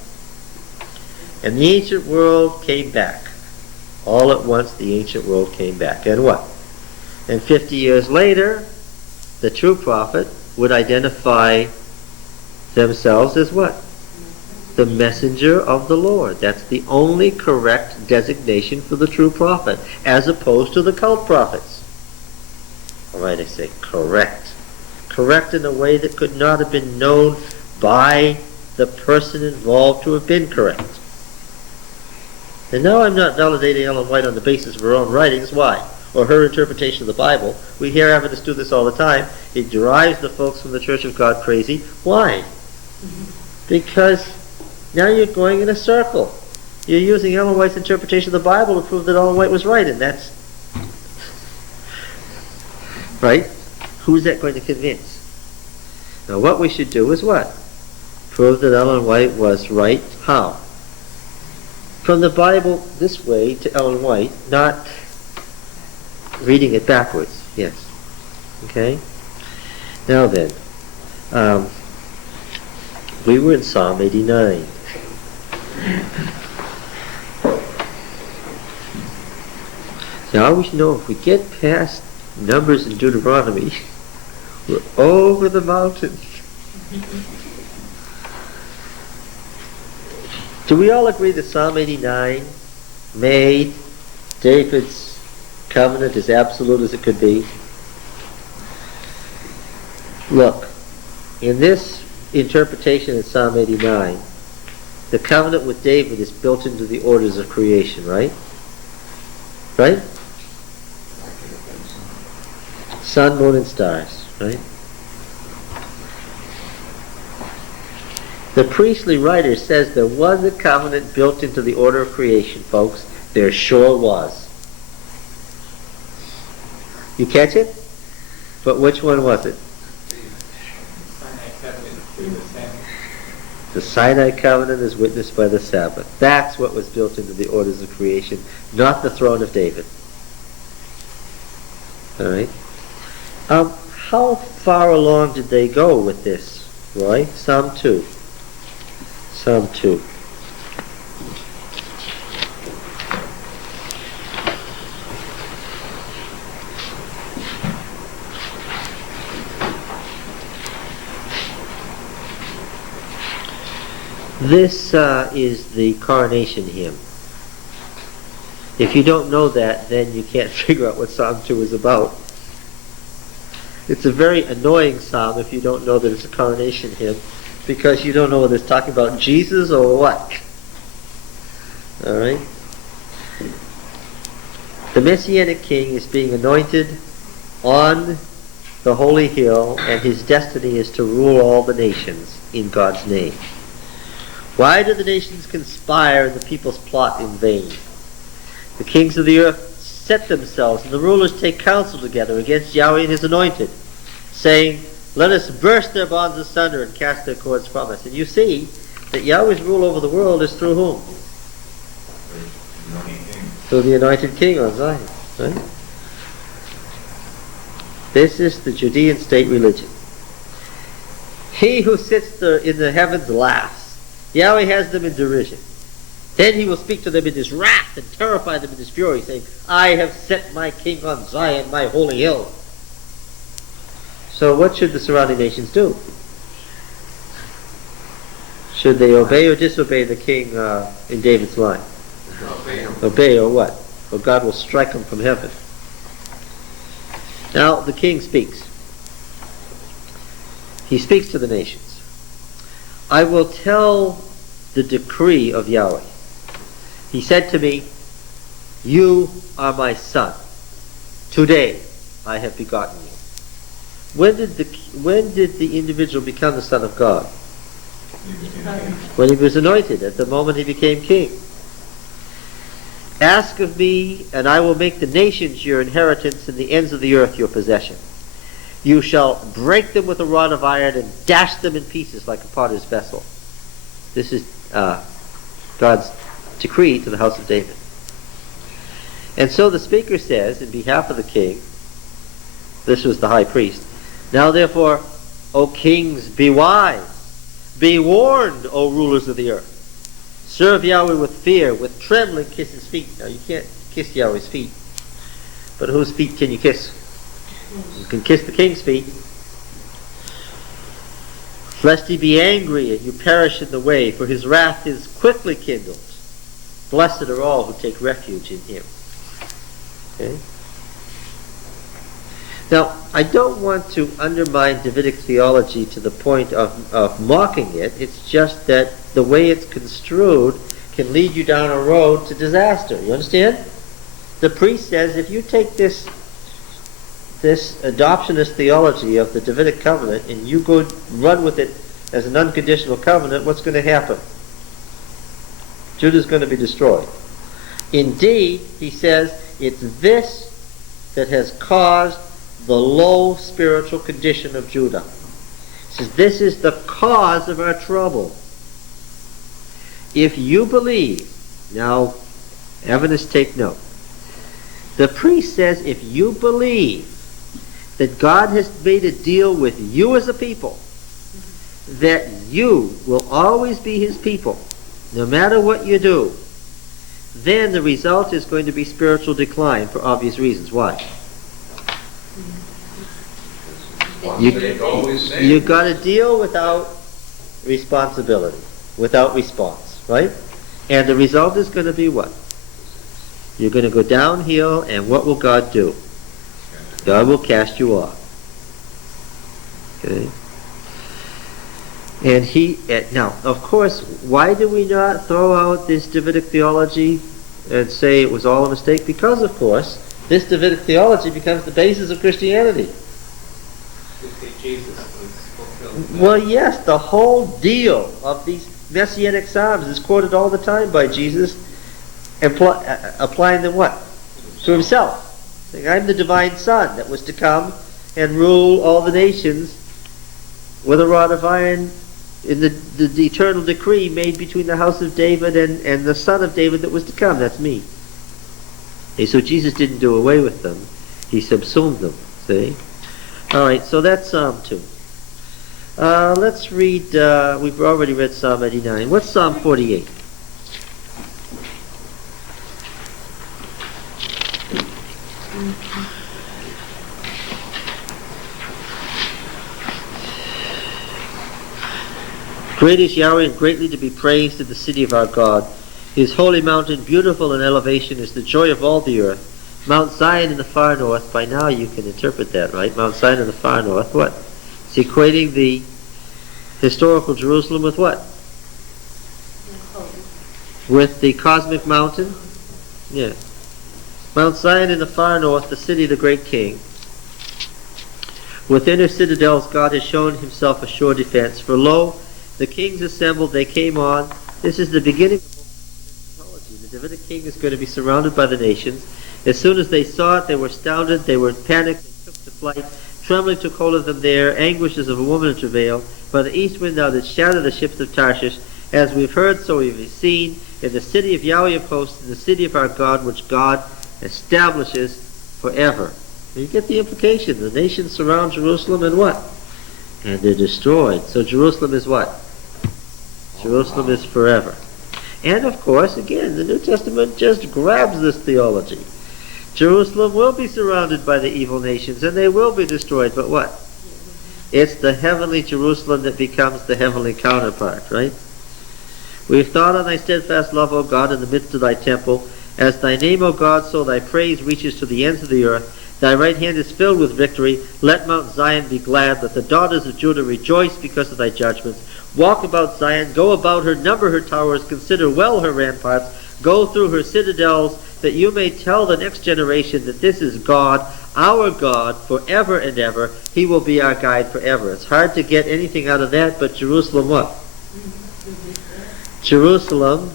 And the ancient world came back. All at once, the ancient world came back. And what? And 50 years later, the true prophet would identify themselves as what? The messenger of the Lord. That's the only correct designation for the true prophet, as opposed to the cult prophets. All right, I say correct. Correct in a way that could not have been known by the person involved to have been correct. And now I'm not validating Ellen White on the basis of her own writings. Why? Or her interpretation of the Bible. We hear Adventists do this all the time. It drives the folks from the Church of God crazy. Why? Because now you're going in a circle. You're using Ellen White's interpretation of the Bible to prove that Ellen White was right, and that's right? Who's that going to convince? Now what we should do is what? Prove that Ellen White was right. How? From the Bible this way to Ellen White, not reading it backwards. Yes. Okay? Now then, we were in Psalm 89. Now we should know if we get past Numbers and Deuteronomy, we're over the mountain. Do we all agree that Psalm 89 made David's covenant as absolute as it could be? Look, in this interpretation in Psalm 89, the covenant with David is built into the orders of creation, right? Right? Sun, moon, and stars, right? The priestly writer says there was a covenant built into the order of creation, folks. There sure was. You catch it? But which one was it? The Sinai covenant is witnessed by the Sabbath. That's what was built into the orders of creation, not the throne of David. All right? How far along did they go with this, Roy? Psalm 2. Psalm 2. This is the coronation hymn. If you don't know that, then you can't figure out what Psalm 2 is about. It's a very annoying psalm if you don't know that it's a coronation hymn, because you don't know whether it's talking about Jesus or what. All right? The Messianic King is being anointed on the holy hill, and his destiny is to rule all the nations in God's name. Why do the nations conspire and the peoples plot in vain? The kings of the earth set themselves, and the rulers take counsel together against Yahweh and his anointed, saying, let us burst their bonds asunder and cast their cords from us. And you see that Yahweh's rule over the world is through whom? Through the anointed king on Zion. Right? This is the Judean state religion. He who sits in the heavens laughs. Yahweh has them in derision. Then he will speak to them in his wrath and terrify them in his fury, saying, I have set my king on Zion, my holy hill. So what should the surrounding nations do? Should they obey or disobey the king in David's line? Obey or what? Or God will strike them from heaven. Now the king speaks. He speaks to the nations. I will tell the decree of Yahweh. He said to me, you are my son. Today I have begotten you. When did the individual become the son of God? When he was anointed, at the moment he became king. Ask of me, and I will make the nations your inheritance and the ends of the earth your possession. You shall break them with a rod of iron and dash them in pieces like a potter's vessel. This is God's decree to the house of David. And so the speaker says, in behalf of the king, this was the high priest, now therefore, O kings, be wise. Be warned, O rulers of the earth. Serve Yahweh with fear, with trembling kiss his feet. Now you can't kiss Yahweh's feet. But whose feet can you kiss? You can kiss the king's feet. Lest he be angry and you perish in the way, for his wrath is quickly kindled. Blessed are all who take refuge in him. Okay? Now, I don't want to undermine Davidic theology to the point of mocking it. It's just that the way it's construed can lead you down a road to disaster. You understand? The priest says, if you take this adoptionist theology of the Davidic covenant and you go run with it as an unconditional covenant, what's going to happen? Judah's going to be destroyed. Indeed, he says, it's this that has caused the low spiritual condition of Judah. He says, this is the cause of our trouble. If you believe, now, Adventists take note. The priest says, if you believe that God has made a deal with you as a people, that you will always be his people, no matter what you do, then the result is going to be spiritual decline for obvious reasons. Why? You got a deal without responsibility, without response, right? And the result is going to be what? You're going to go downhill, and what will God do? God will cast you off. Okay? And now, of course, why do we not throw out this Davidic theology and say it was all a mistake? Because, of course, this Davidic theology becomes the basis of Christianity. Jesus was fulfilled. Well, yes, the whole deal of these messianic psalms is quoted all the time by Jesus, applying them what? To himself. Saying, I'm the divine Son that was to come and rule all the nations with a rod of iron in the eternal decree made between the house of David and the son of David that was to come. That's me. Okay, so Jesus didn't do away with them. He subsumed them. See? Alright, so that's Psalm 2. Let's read, we've already read Psalm 89. What's Psalm 48? Great is Yahweh and greatly to be praised in the city of our God. His holy mountain, beautiful in elevation, is the joy of all the earth. Mount Zion in the far north, by now you can interpret that, right? Mount Zion in the far north, what? It's equating the historical Jerusalem with what? With the cosmic mountain? Yeah. Mount Zion in the far north, the city of the great king. Within her citadels God has shown himself a sure defense. For lo, the kings assembled, they came on. This is the beginning of mythology. The Davidic king is going to be surrounded by the nations. As soon as they saw it, they were astounded, they were panicked, they took to flight. Trembling took hold of them there, anguishes of a woman in travail. By the east wind thou didst shatter the ships of Tarshish. As we've heard, so we've seen, in the city of Yahweh of hosts, in the city of our God, which God establishes forever. You get the implication. The nations surround Jerusalem and what? And they're destroyed. So Jerusalem is what? Jerusalem is forever. And of course, again, the New Testament just grabs this theology. Jerusalem will be surrounded by the evil nations and they will be destroyed. But what? It's the heavenly Jerusalem that becomes the heavenly counterpart, right? We've thought on thy steadfast love, O God, in the midst of thy temple. As thy name, O God, so thy praise reaches to the ends of the earth. Thy right hand is filled with victory. Let Mount Zion be glad. Let the daughters of Judah rejoice because of thy judgments. Walk about Zion. Go about her. Number her towers. Consider well her ramparts. Go through her citadels, that you may tell the next generation that this is God, our God, forever and ever. He will be our guide forever. It's hard to get anything out of that, but Jerusalem what? Jerusalem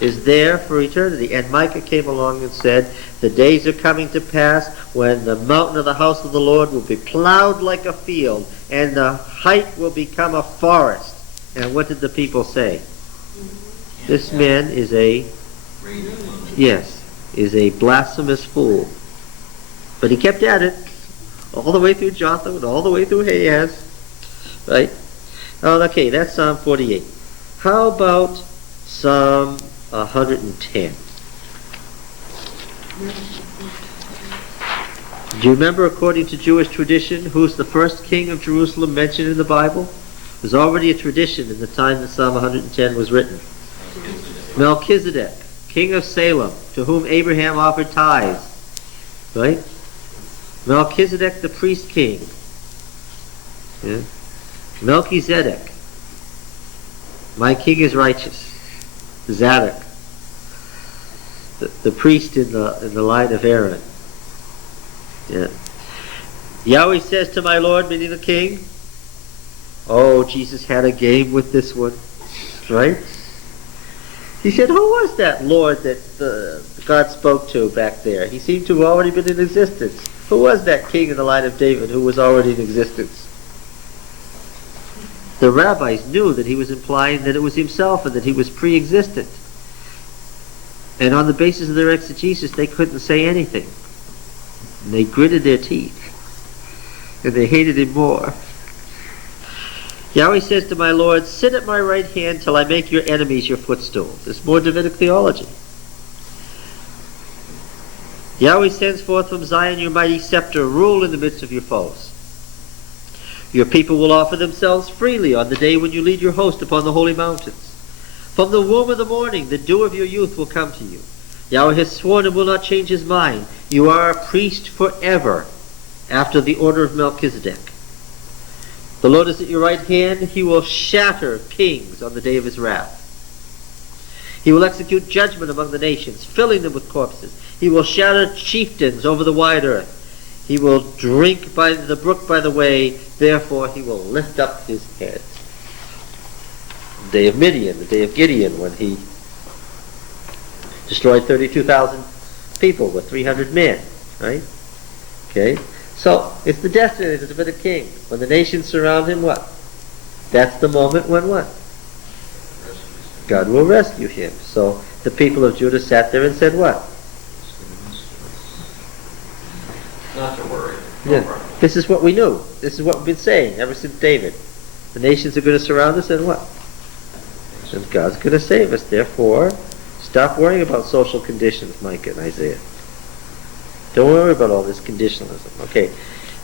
is there for eternity. And Micah came along and said, the days are coming to pass when the mountain of the house of the Lord will be plowed like a field, and the height will become a forest. And what did the people say? This man is a blasphemous fool. But he kept at it all the way through Jotham and all the way through Ahaz. Right? Oh, okay, that's Psalm 48. How about Psalm 110? Do you remember, according to Jewish tradition, who's the first king of Jerusalem mentioned in the Bible? There's already a tradition in the time that Psalm 110 was written. Melchizedek, king of Salem, to whom Abraham offered tithes. Right? Melchizedek the priest king. Yeah. Melchizedek. My king is righteous. Zadok. The priest in the line of Aaron. Yeah. Yahweh says to my Lord, meaning the king. Oh, Jesus had a game with this one. Right? He said, who was that Lord that God spoke to back there? He seemed to have already been in existence. Who was that king in the line of David who was already in existence? The rabbis knew that he was implying that it was himself and that he was pre-existent. And on the basis of their exegesis, they couldn't say anything. And they gritted their teeth. And they hated him more. Yahweh says to my Lord, sit at my right hand till I make your enemies your footstool. This is more Davidic theology. Yahweh sends forth from Zion your mighty scepter, rule in the midst of your foes. Your people will offer themselves freely on the day when you lead your host upon the holy mountains. From the womb of the morning, the dew of your youth will come to you. Yahweh has sworn and will not change his mind. You are a priest forever, after the order of Melchizedek. The Lord is at your right hand. He will shatter kings on the day of his wrath. He will execute judgment among the nations, filling them with corpses. He will shatter chieftains over the wide earth. He will drink by the brook by the way. Therefore he will lift up his head. The day of Midian, the day of Gideon, when he destroyed 32,000 people with 300 men. Right? Okay? So, it's the destiny of the Davidic king. When the nations surround him, what? That's the moment when what? God will rescue him. So, the people of Judah sat there and said what? Not to worry. Yeah. This is what we knew. This is what we've been saying ever since David. The nations are going to surround us and what? And God's going to save us. Therefore, stop worrying about social conditions, Micah and Isaiah. Don't worry about all this conditionalism. Okay,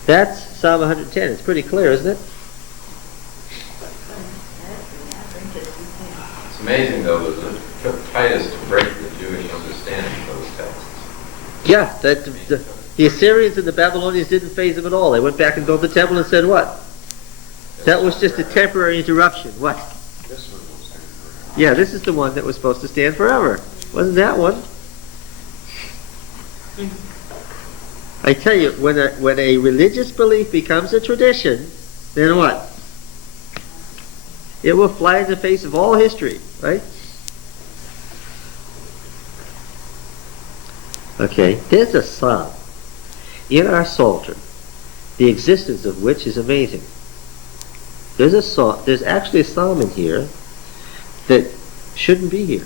that's Psalm 110. It's pretty clear, isn't it? It's amazing, though, that it took Titus to break the Jewish understanding of those texts. Yeah, the Assyrians and the Babylonians didn't faze them at all. They went back and built the temple and said what? That was just a temporary interruption. What? This one will stand forever. Yeah, this is the one that was supposed to stand forever. Wasn't that one? I tell you, when a religious belief becomes a tradition, then what? It will fly in the face of all history, right? Okay, there's a psalm in our Psalter, the existence of which is amazing. There's actually a psalm in here that shouldn't be here.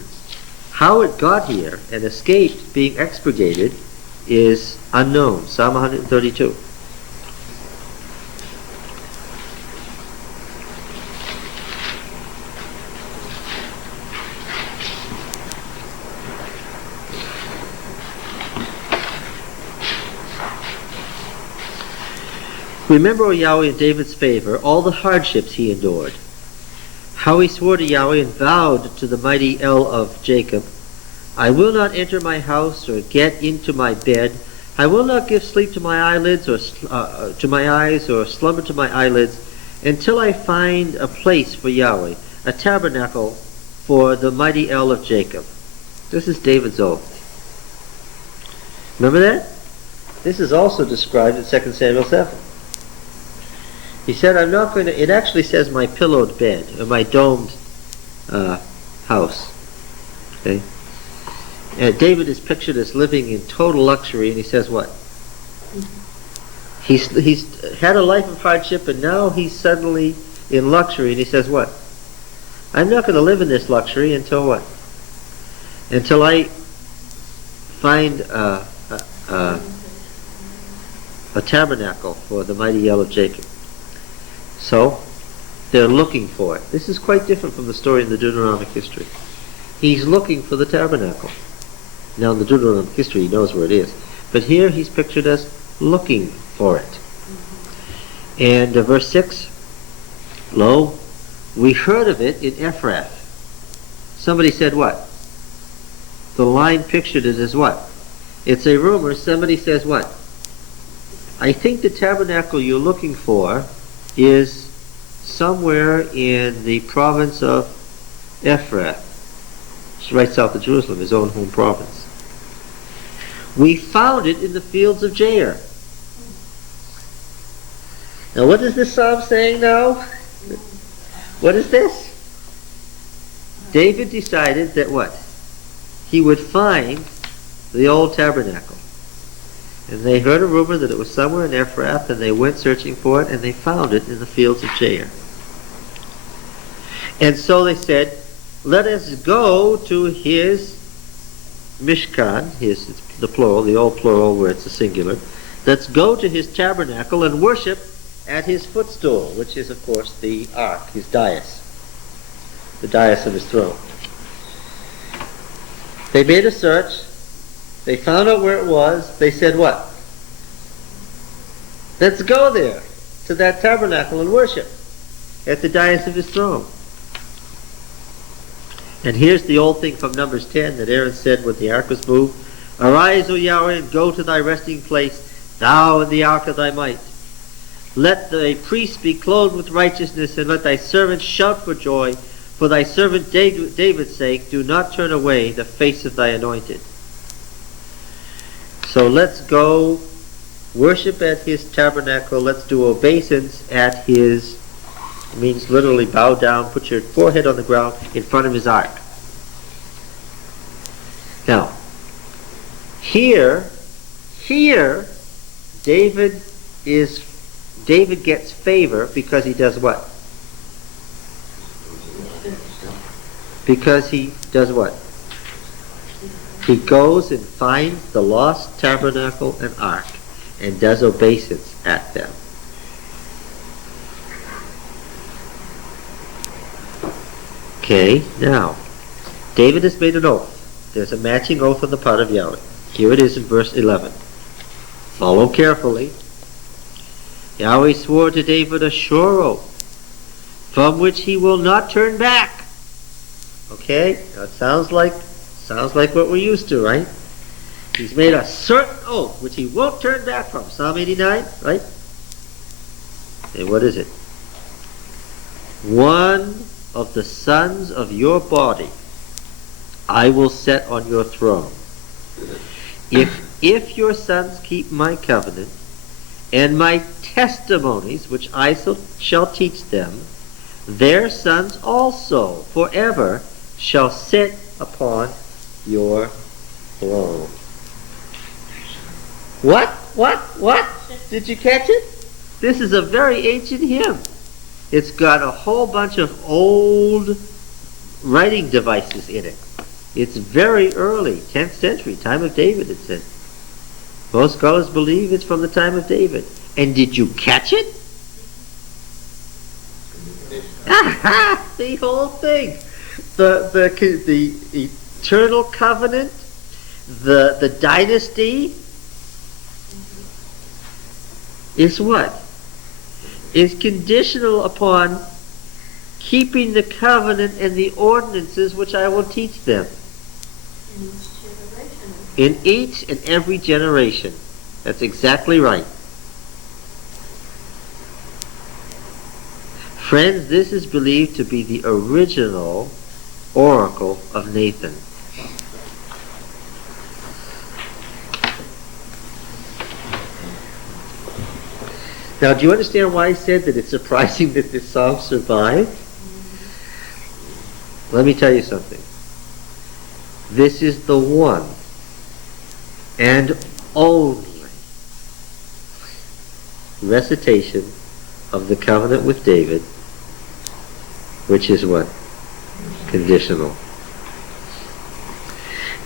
How it got here and escaped being expurgated is unknown. Psalm 132. Remember, O Yahweh, in David's favor, all the hardships he endured. How he swore to Yahweh and vowed to the mighty El of Jacob, I will not enter my house or get into my bed. I will not give sleep to my eyelids or to my eyes or slumber to my eyelids until I find a place for Yahweh, a tabernacle for the mighty El of Jacob. This is David's oath. Remember that? This is also described in 2 Samuel 7. He said, I'm not going to, it actually says my pillowed bed, or my domed house. Okay? David is pictured as living in total luxury, and he says what? He's had a life of hardship, and now he's suddenly in luxury, and he says what? I'm not going to live in this luxury until what? Until I find a tabernacle for the mighty El of Jacob. So, they're looking for it. This is quite different from the story in the Deuteronomic history. He's looking for the tabernacle. Now in the Deuteronomic history he knows where it is. But here he's pictured as looking for it. And verse 6, Lo, we heard of it in Ephrath. Somebody said what? The line pictured it as what? It's a rumor. Somebody says what? I think the tabernacle you're looking for is somewhere in the province of Ephrath. It's right south of Jerusalem, his own home province. We found it in the fields of Jair. Now what is this psalm saying now? What is this? David decided that what? He would find the old tabernacle. And they heard a rumor that it was somewhere in Ephrath, and they went searching for it, and they found it in the fields of Jair. And so they said, let us go to his Mishkan, the plural, the old plural where it's a singular. Let's go to his tabernacle and worship at his footstool, which is, of course, the ark, his dais, the dais of his throne. They made a search. They found out where it was. They said what? Let's go there, to that tabernacle and worship at the dais of his throne. And here's the old thing from Numbers 10 that Aaron said when the ark was moved. Arise, O Yahweh, and go to thy resting place, thou and the ark of thy might. Let thy priests be clothed with righteousness, and let thy servants shout for joy. For thy servant David's sake, do not turn away the face of thy anointed. So let's go worship at his tabernacle. Let's do obeisance at his, it means literally bow down, put your forehead on the ground in front of his ark. Now, here, David gets favor because he does what? Because he does what? He goes and finds the lost tabernacle and ark and does obeisance at them. Okay, now, David has made an oath. There's a matching oath on the part of Yahweh. Here it is in verse 11. Follow carefully. Yahweh swore to David a sure oath, from which he will not turn back. Okay, now it sounds like what we're used to, right? He's made a certain oath, which he won't turn back from. Psalm 89, right? And what is it? One of the sons of your body I will set on your throne. If your sons keep my covenant and my testimonies, which I shall teach them, their sons also forever shall sit upon your throne. What? Did you catch it? This is a very ancient hymn. It's got a whole bunch of old writing devices in it. It's very early, 10th century, time of David, it said. Most scholars believe it's from the time of David. And did you catch it? Aha! The whole thing. The eternal covenant, the dynasty is what? Is conditional upon keeping the covenant and the ordinances which I will teach them. In each and every generation. That's exactly right. Friends, this is believed to be the original oracle of Nathan. Now, do you understand why I said that it's surprising that this psalm survived? Let me tell you something. This is the one and only recitation of the covenant with David, which is what? Conditional.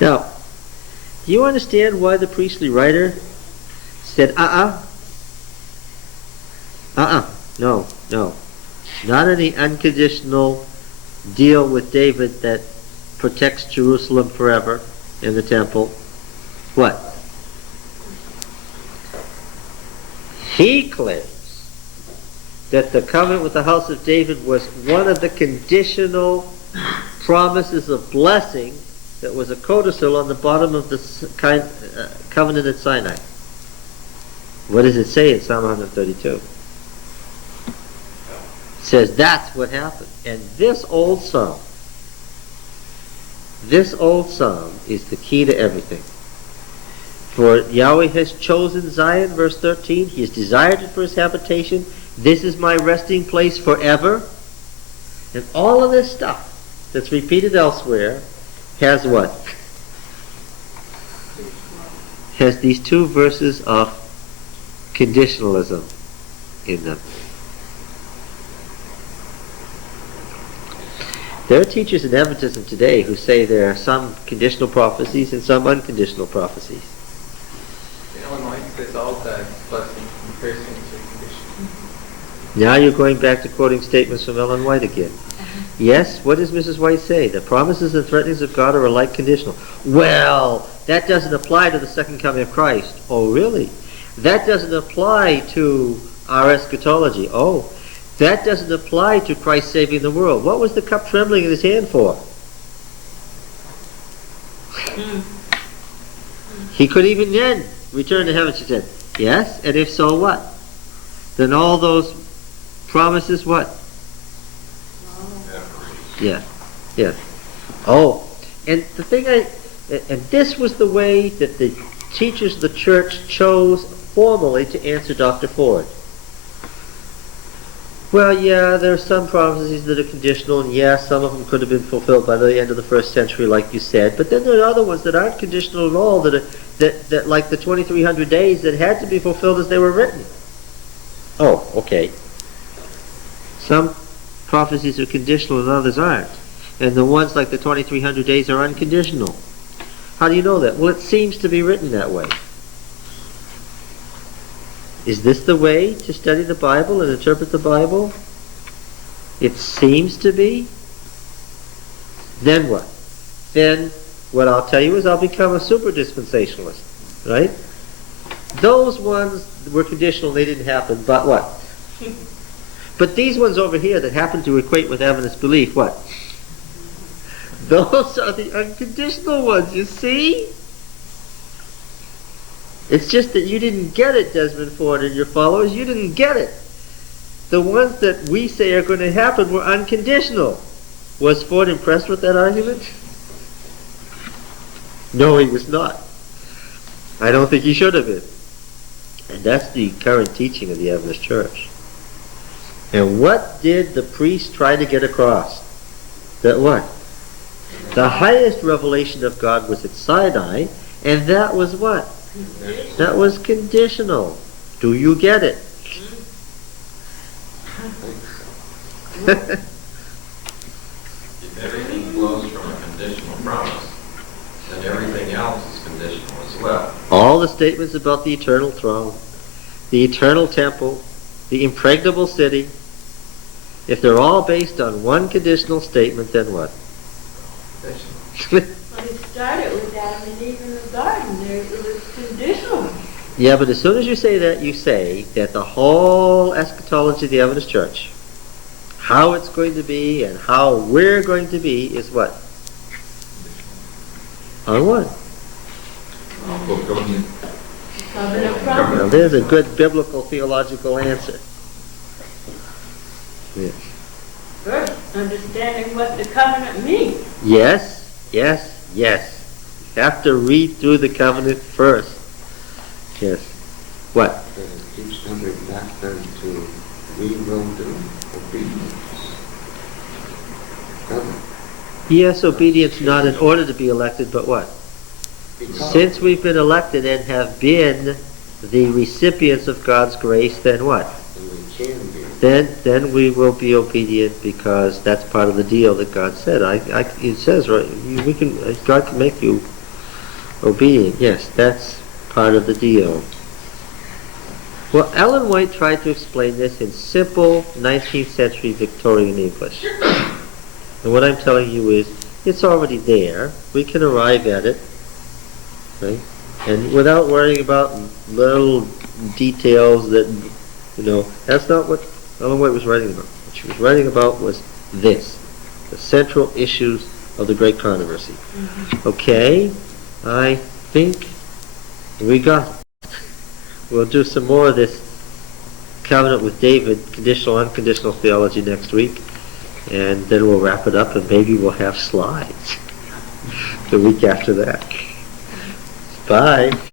Now, do you understand why the priestly writer said, no. Not any unconditional deal with David that protects Jerusalem forever in the temple. What? He claims that the covenant with the house of David was one of the conditional promises of blessing that was a codicil on the bottom of the covenant at Sinai. What does it say in Psalm 132? It says that's what happened. And this old psalm is the key to everything. For Yahweh has chosen Zion, verse 13. He has desired it for his habitation. This is my resting place forever. And all of this stuff that's repeated elsewhere has what? Has these two verses of conditionalism in them. There are teachers in Adventism today who say there are some conditional prophecies and some unconditional prophecies. Ellen White says all God's blessings and cursings are conditional. Now you're going back to quoting statements from Ellen White again. Yes, what does Mrs. White say? The promises and threatenings of God are alike conditional. Well, that doesn't apply to the second coming of Christ. Oh, really? That doesn't apply to our eschatology. Oh, that doesn't apply to Christ saving the world. What was the cup trembling in his hand for? He could even then return to heaven, she said. Yes, and if so, what? Then all those promises, what? Yeah, yeah. Oh, and the thing and this was the way that the teachers of the church chose formally to answer Dr. Ford. Well, yeah, there are some prophecies that are conditional, and yeah, some of them could have been fulfilled by the end of the first century, like you said. But then there are other ones that aren't conditional at all, that like the 2,300 days that had to be fulfilled as they were written. Oh, okay. Some prophecies are conditional and others aren't. And the ones like the 2,300 days are unconditional. How do you know that? Well, it seems to be written that way. Is this the way to study the Bible and interpret the Bible? It seems to be. Then what? Then what I'll tell you is I'll become a super dispensationalist. Right? Those ones were conditional, they didn't happen, but what? But these ones over here that happen to equate with Adventist belief, what? Those are the unconditional ones, you see? It's just that you didn't get it, Desmond Ford and your followers. You didn't get it. The ones that we say are going to happen were unconditional. Was Ford impressed with that argument? No, he was not. I don't think he should have been. And that's the current teaching of the Adventist Church. And what did the priest try to get across? That what? The highest revelation of God was at Sinai, and that was what? That was conditional. Do you get it? If everything flows from a conditional promise, then everything else is conditional as well. All the statements about the eternal throne, the eternal temple, the impregnable city, if they're all based on one conditional statement, then what? Well, it started with Adam and Eve in the garden. It was conditional. Yeah, but as soon as you say that, you say that the whole eschatology of the Adventist Church, how it's going to be and how we're going to be, is what? On what? Covenant Now, promise. there's a good biblical theological answer. Yes. First, understanding what the covenant means. Yes, yes, yes. You have to read through the covenant first. Yes. What? But it keeps coming back then to we will do obedience. Doesn't it? Yes, obedience not in order to be elected, but what? Because Since we've been elected and have been the recipients of God's grace, then what? and we can be. Then we will be obedient because that's part of the deal that God said. It says, right, God can make you obedient. Yes, that's part of the deal. Well, Ellen White tried to explain this in simple 19th century Victorian English. And what I'm telling you is, it's already there. We can arrive at it. Right? And without worrying about little details that, that's not what Ellen White was writing about. What she was writing about was this, the central issues of the great controversy. Okay, I think we got it. We'll do some more of this covenant with David, conditional, unconditional theology next week, and then we'll wrap it up, and maybe we'll have slides the week after that. Bye.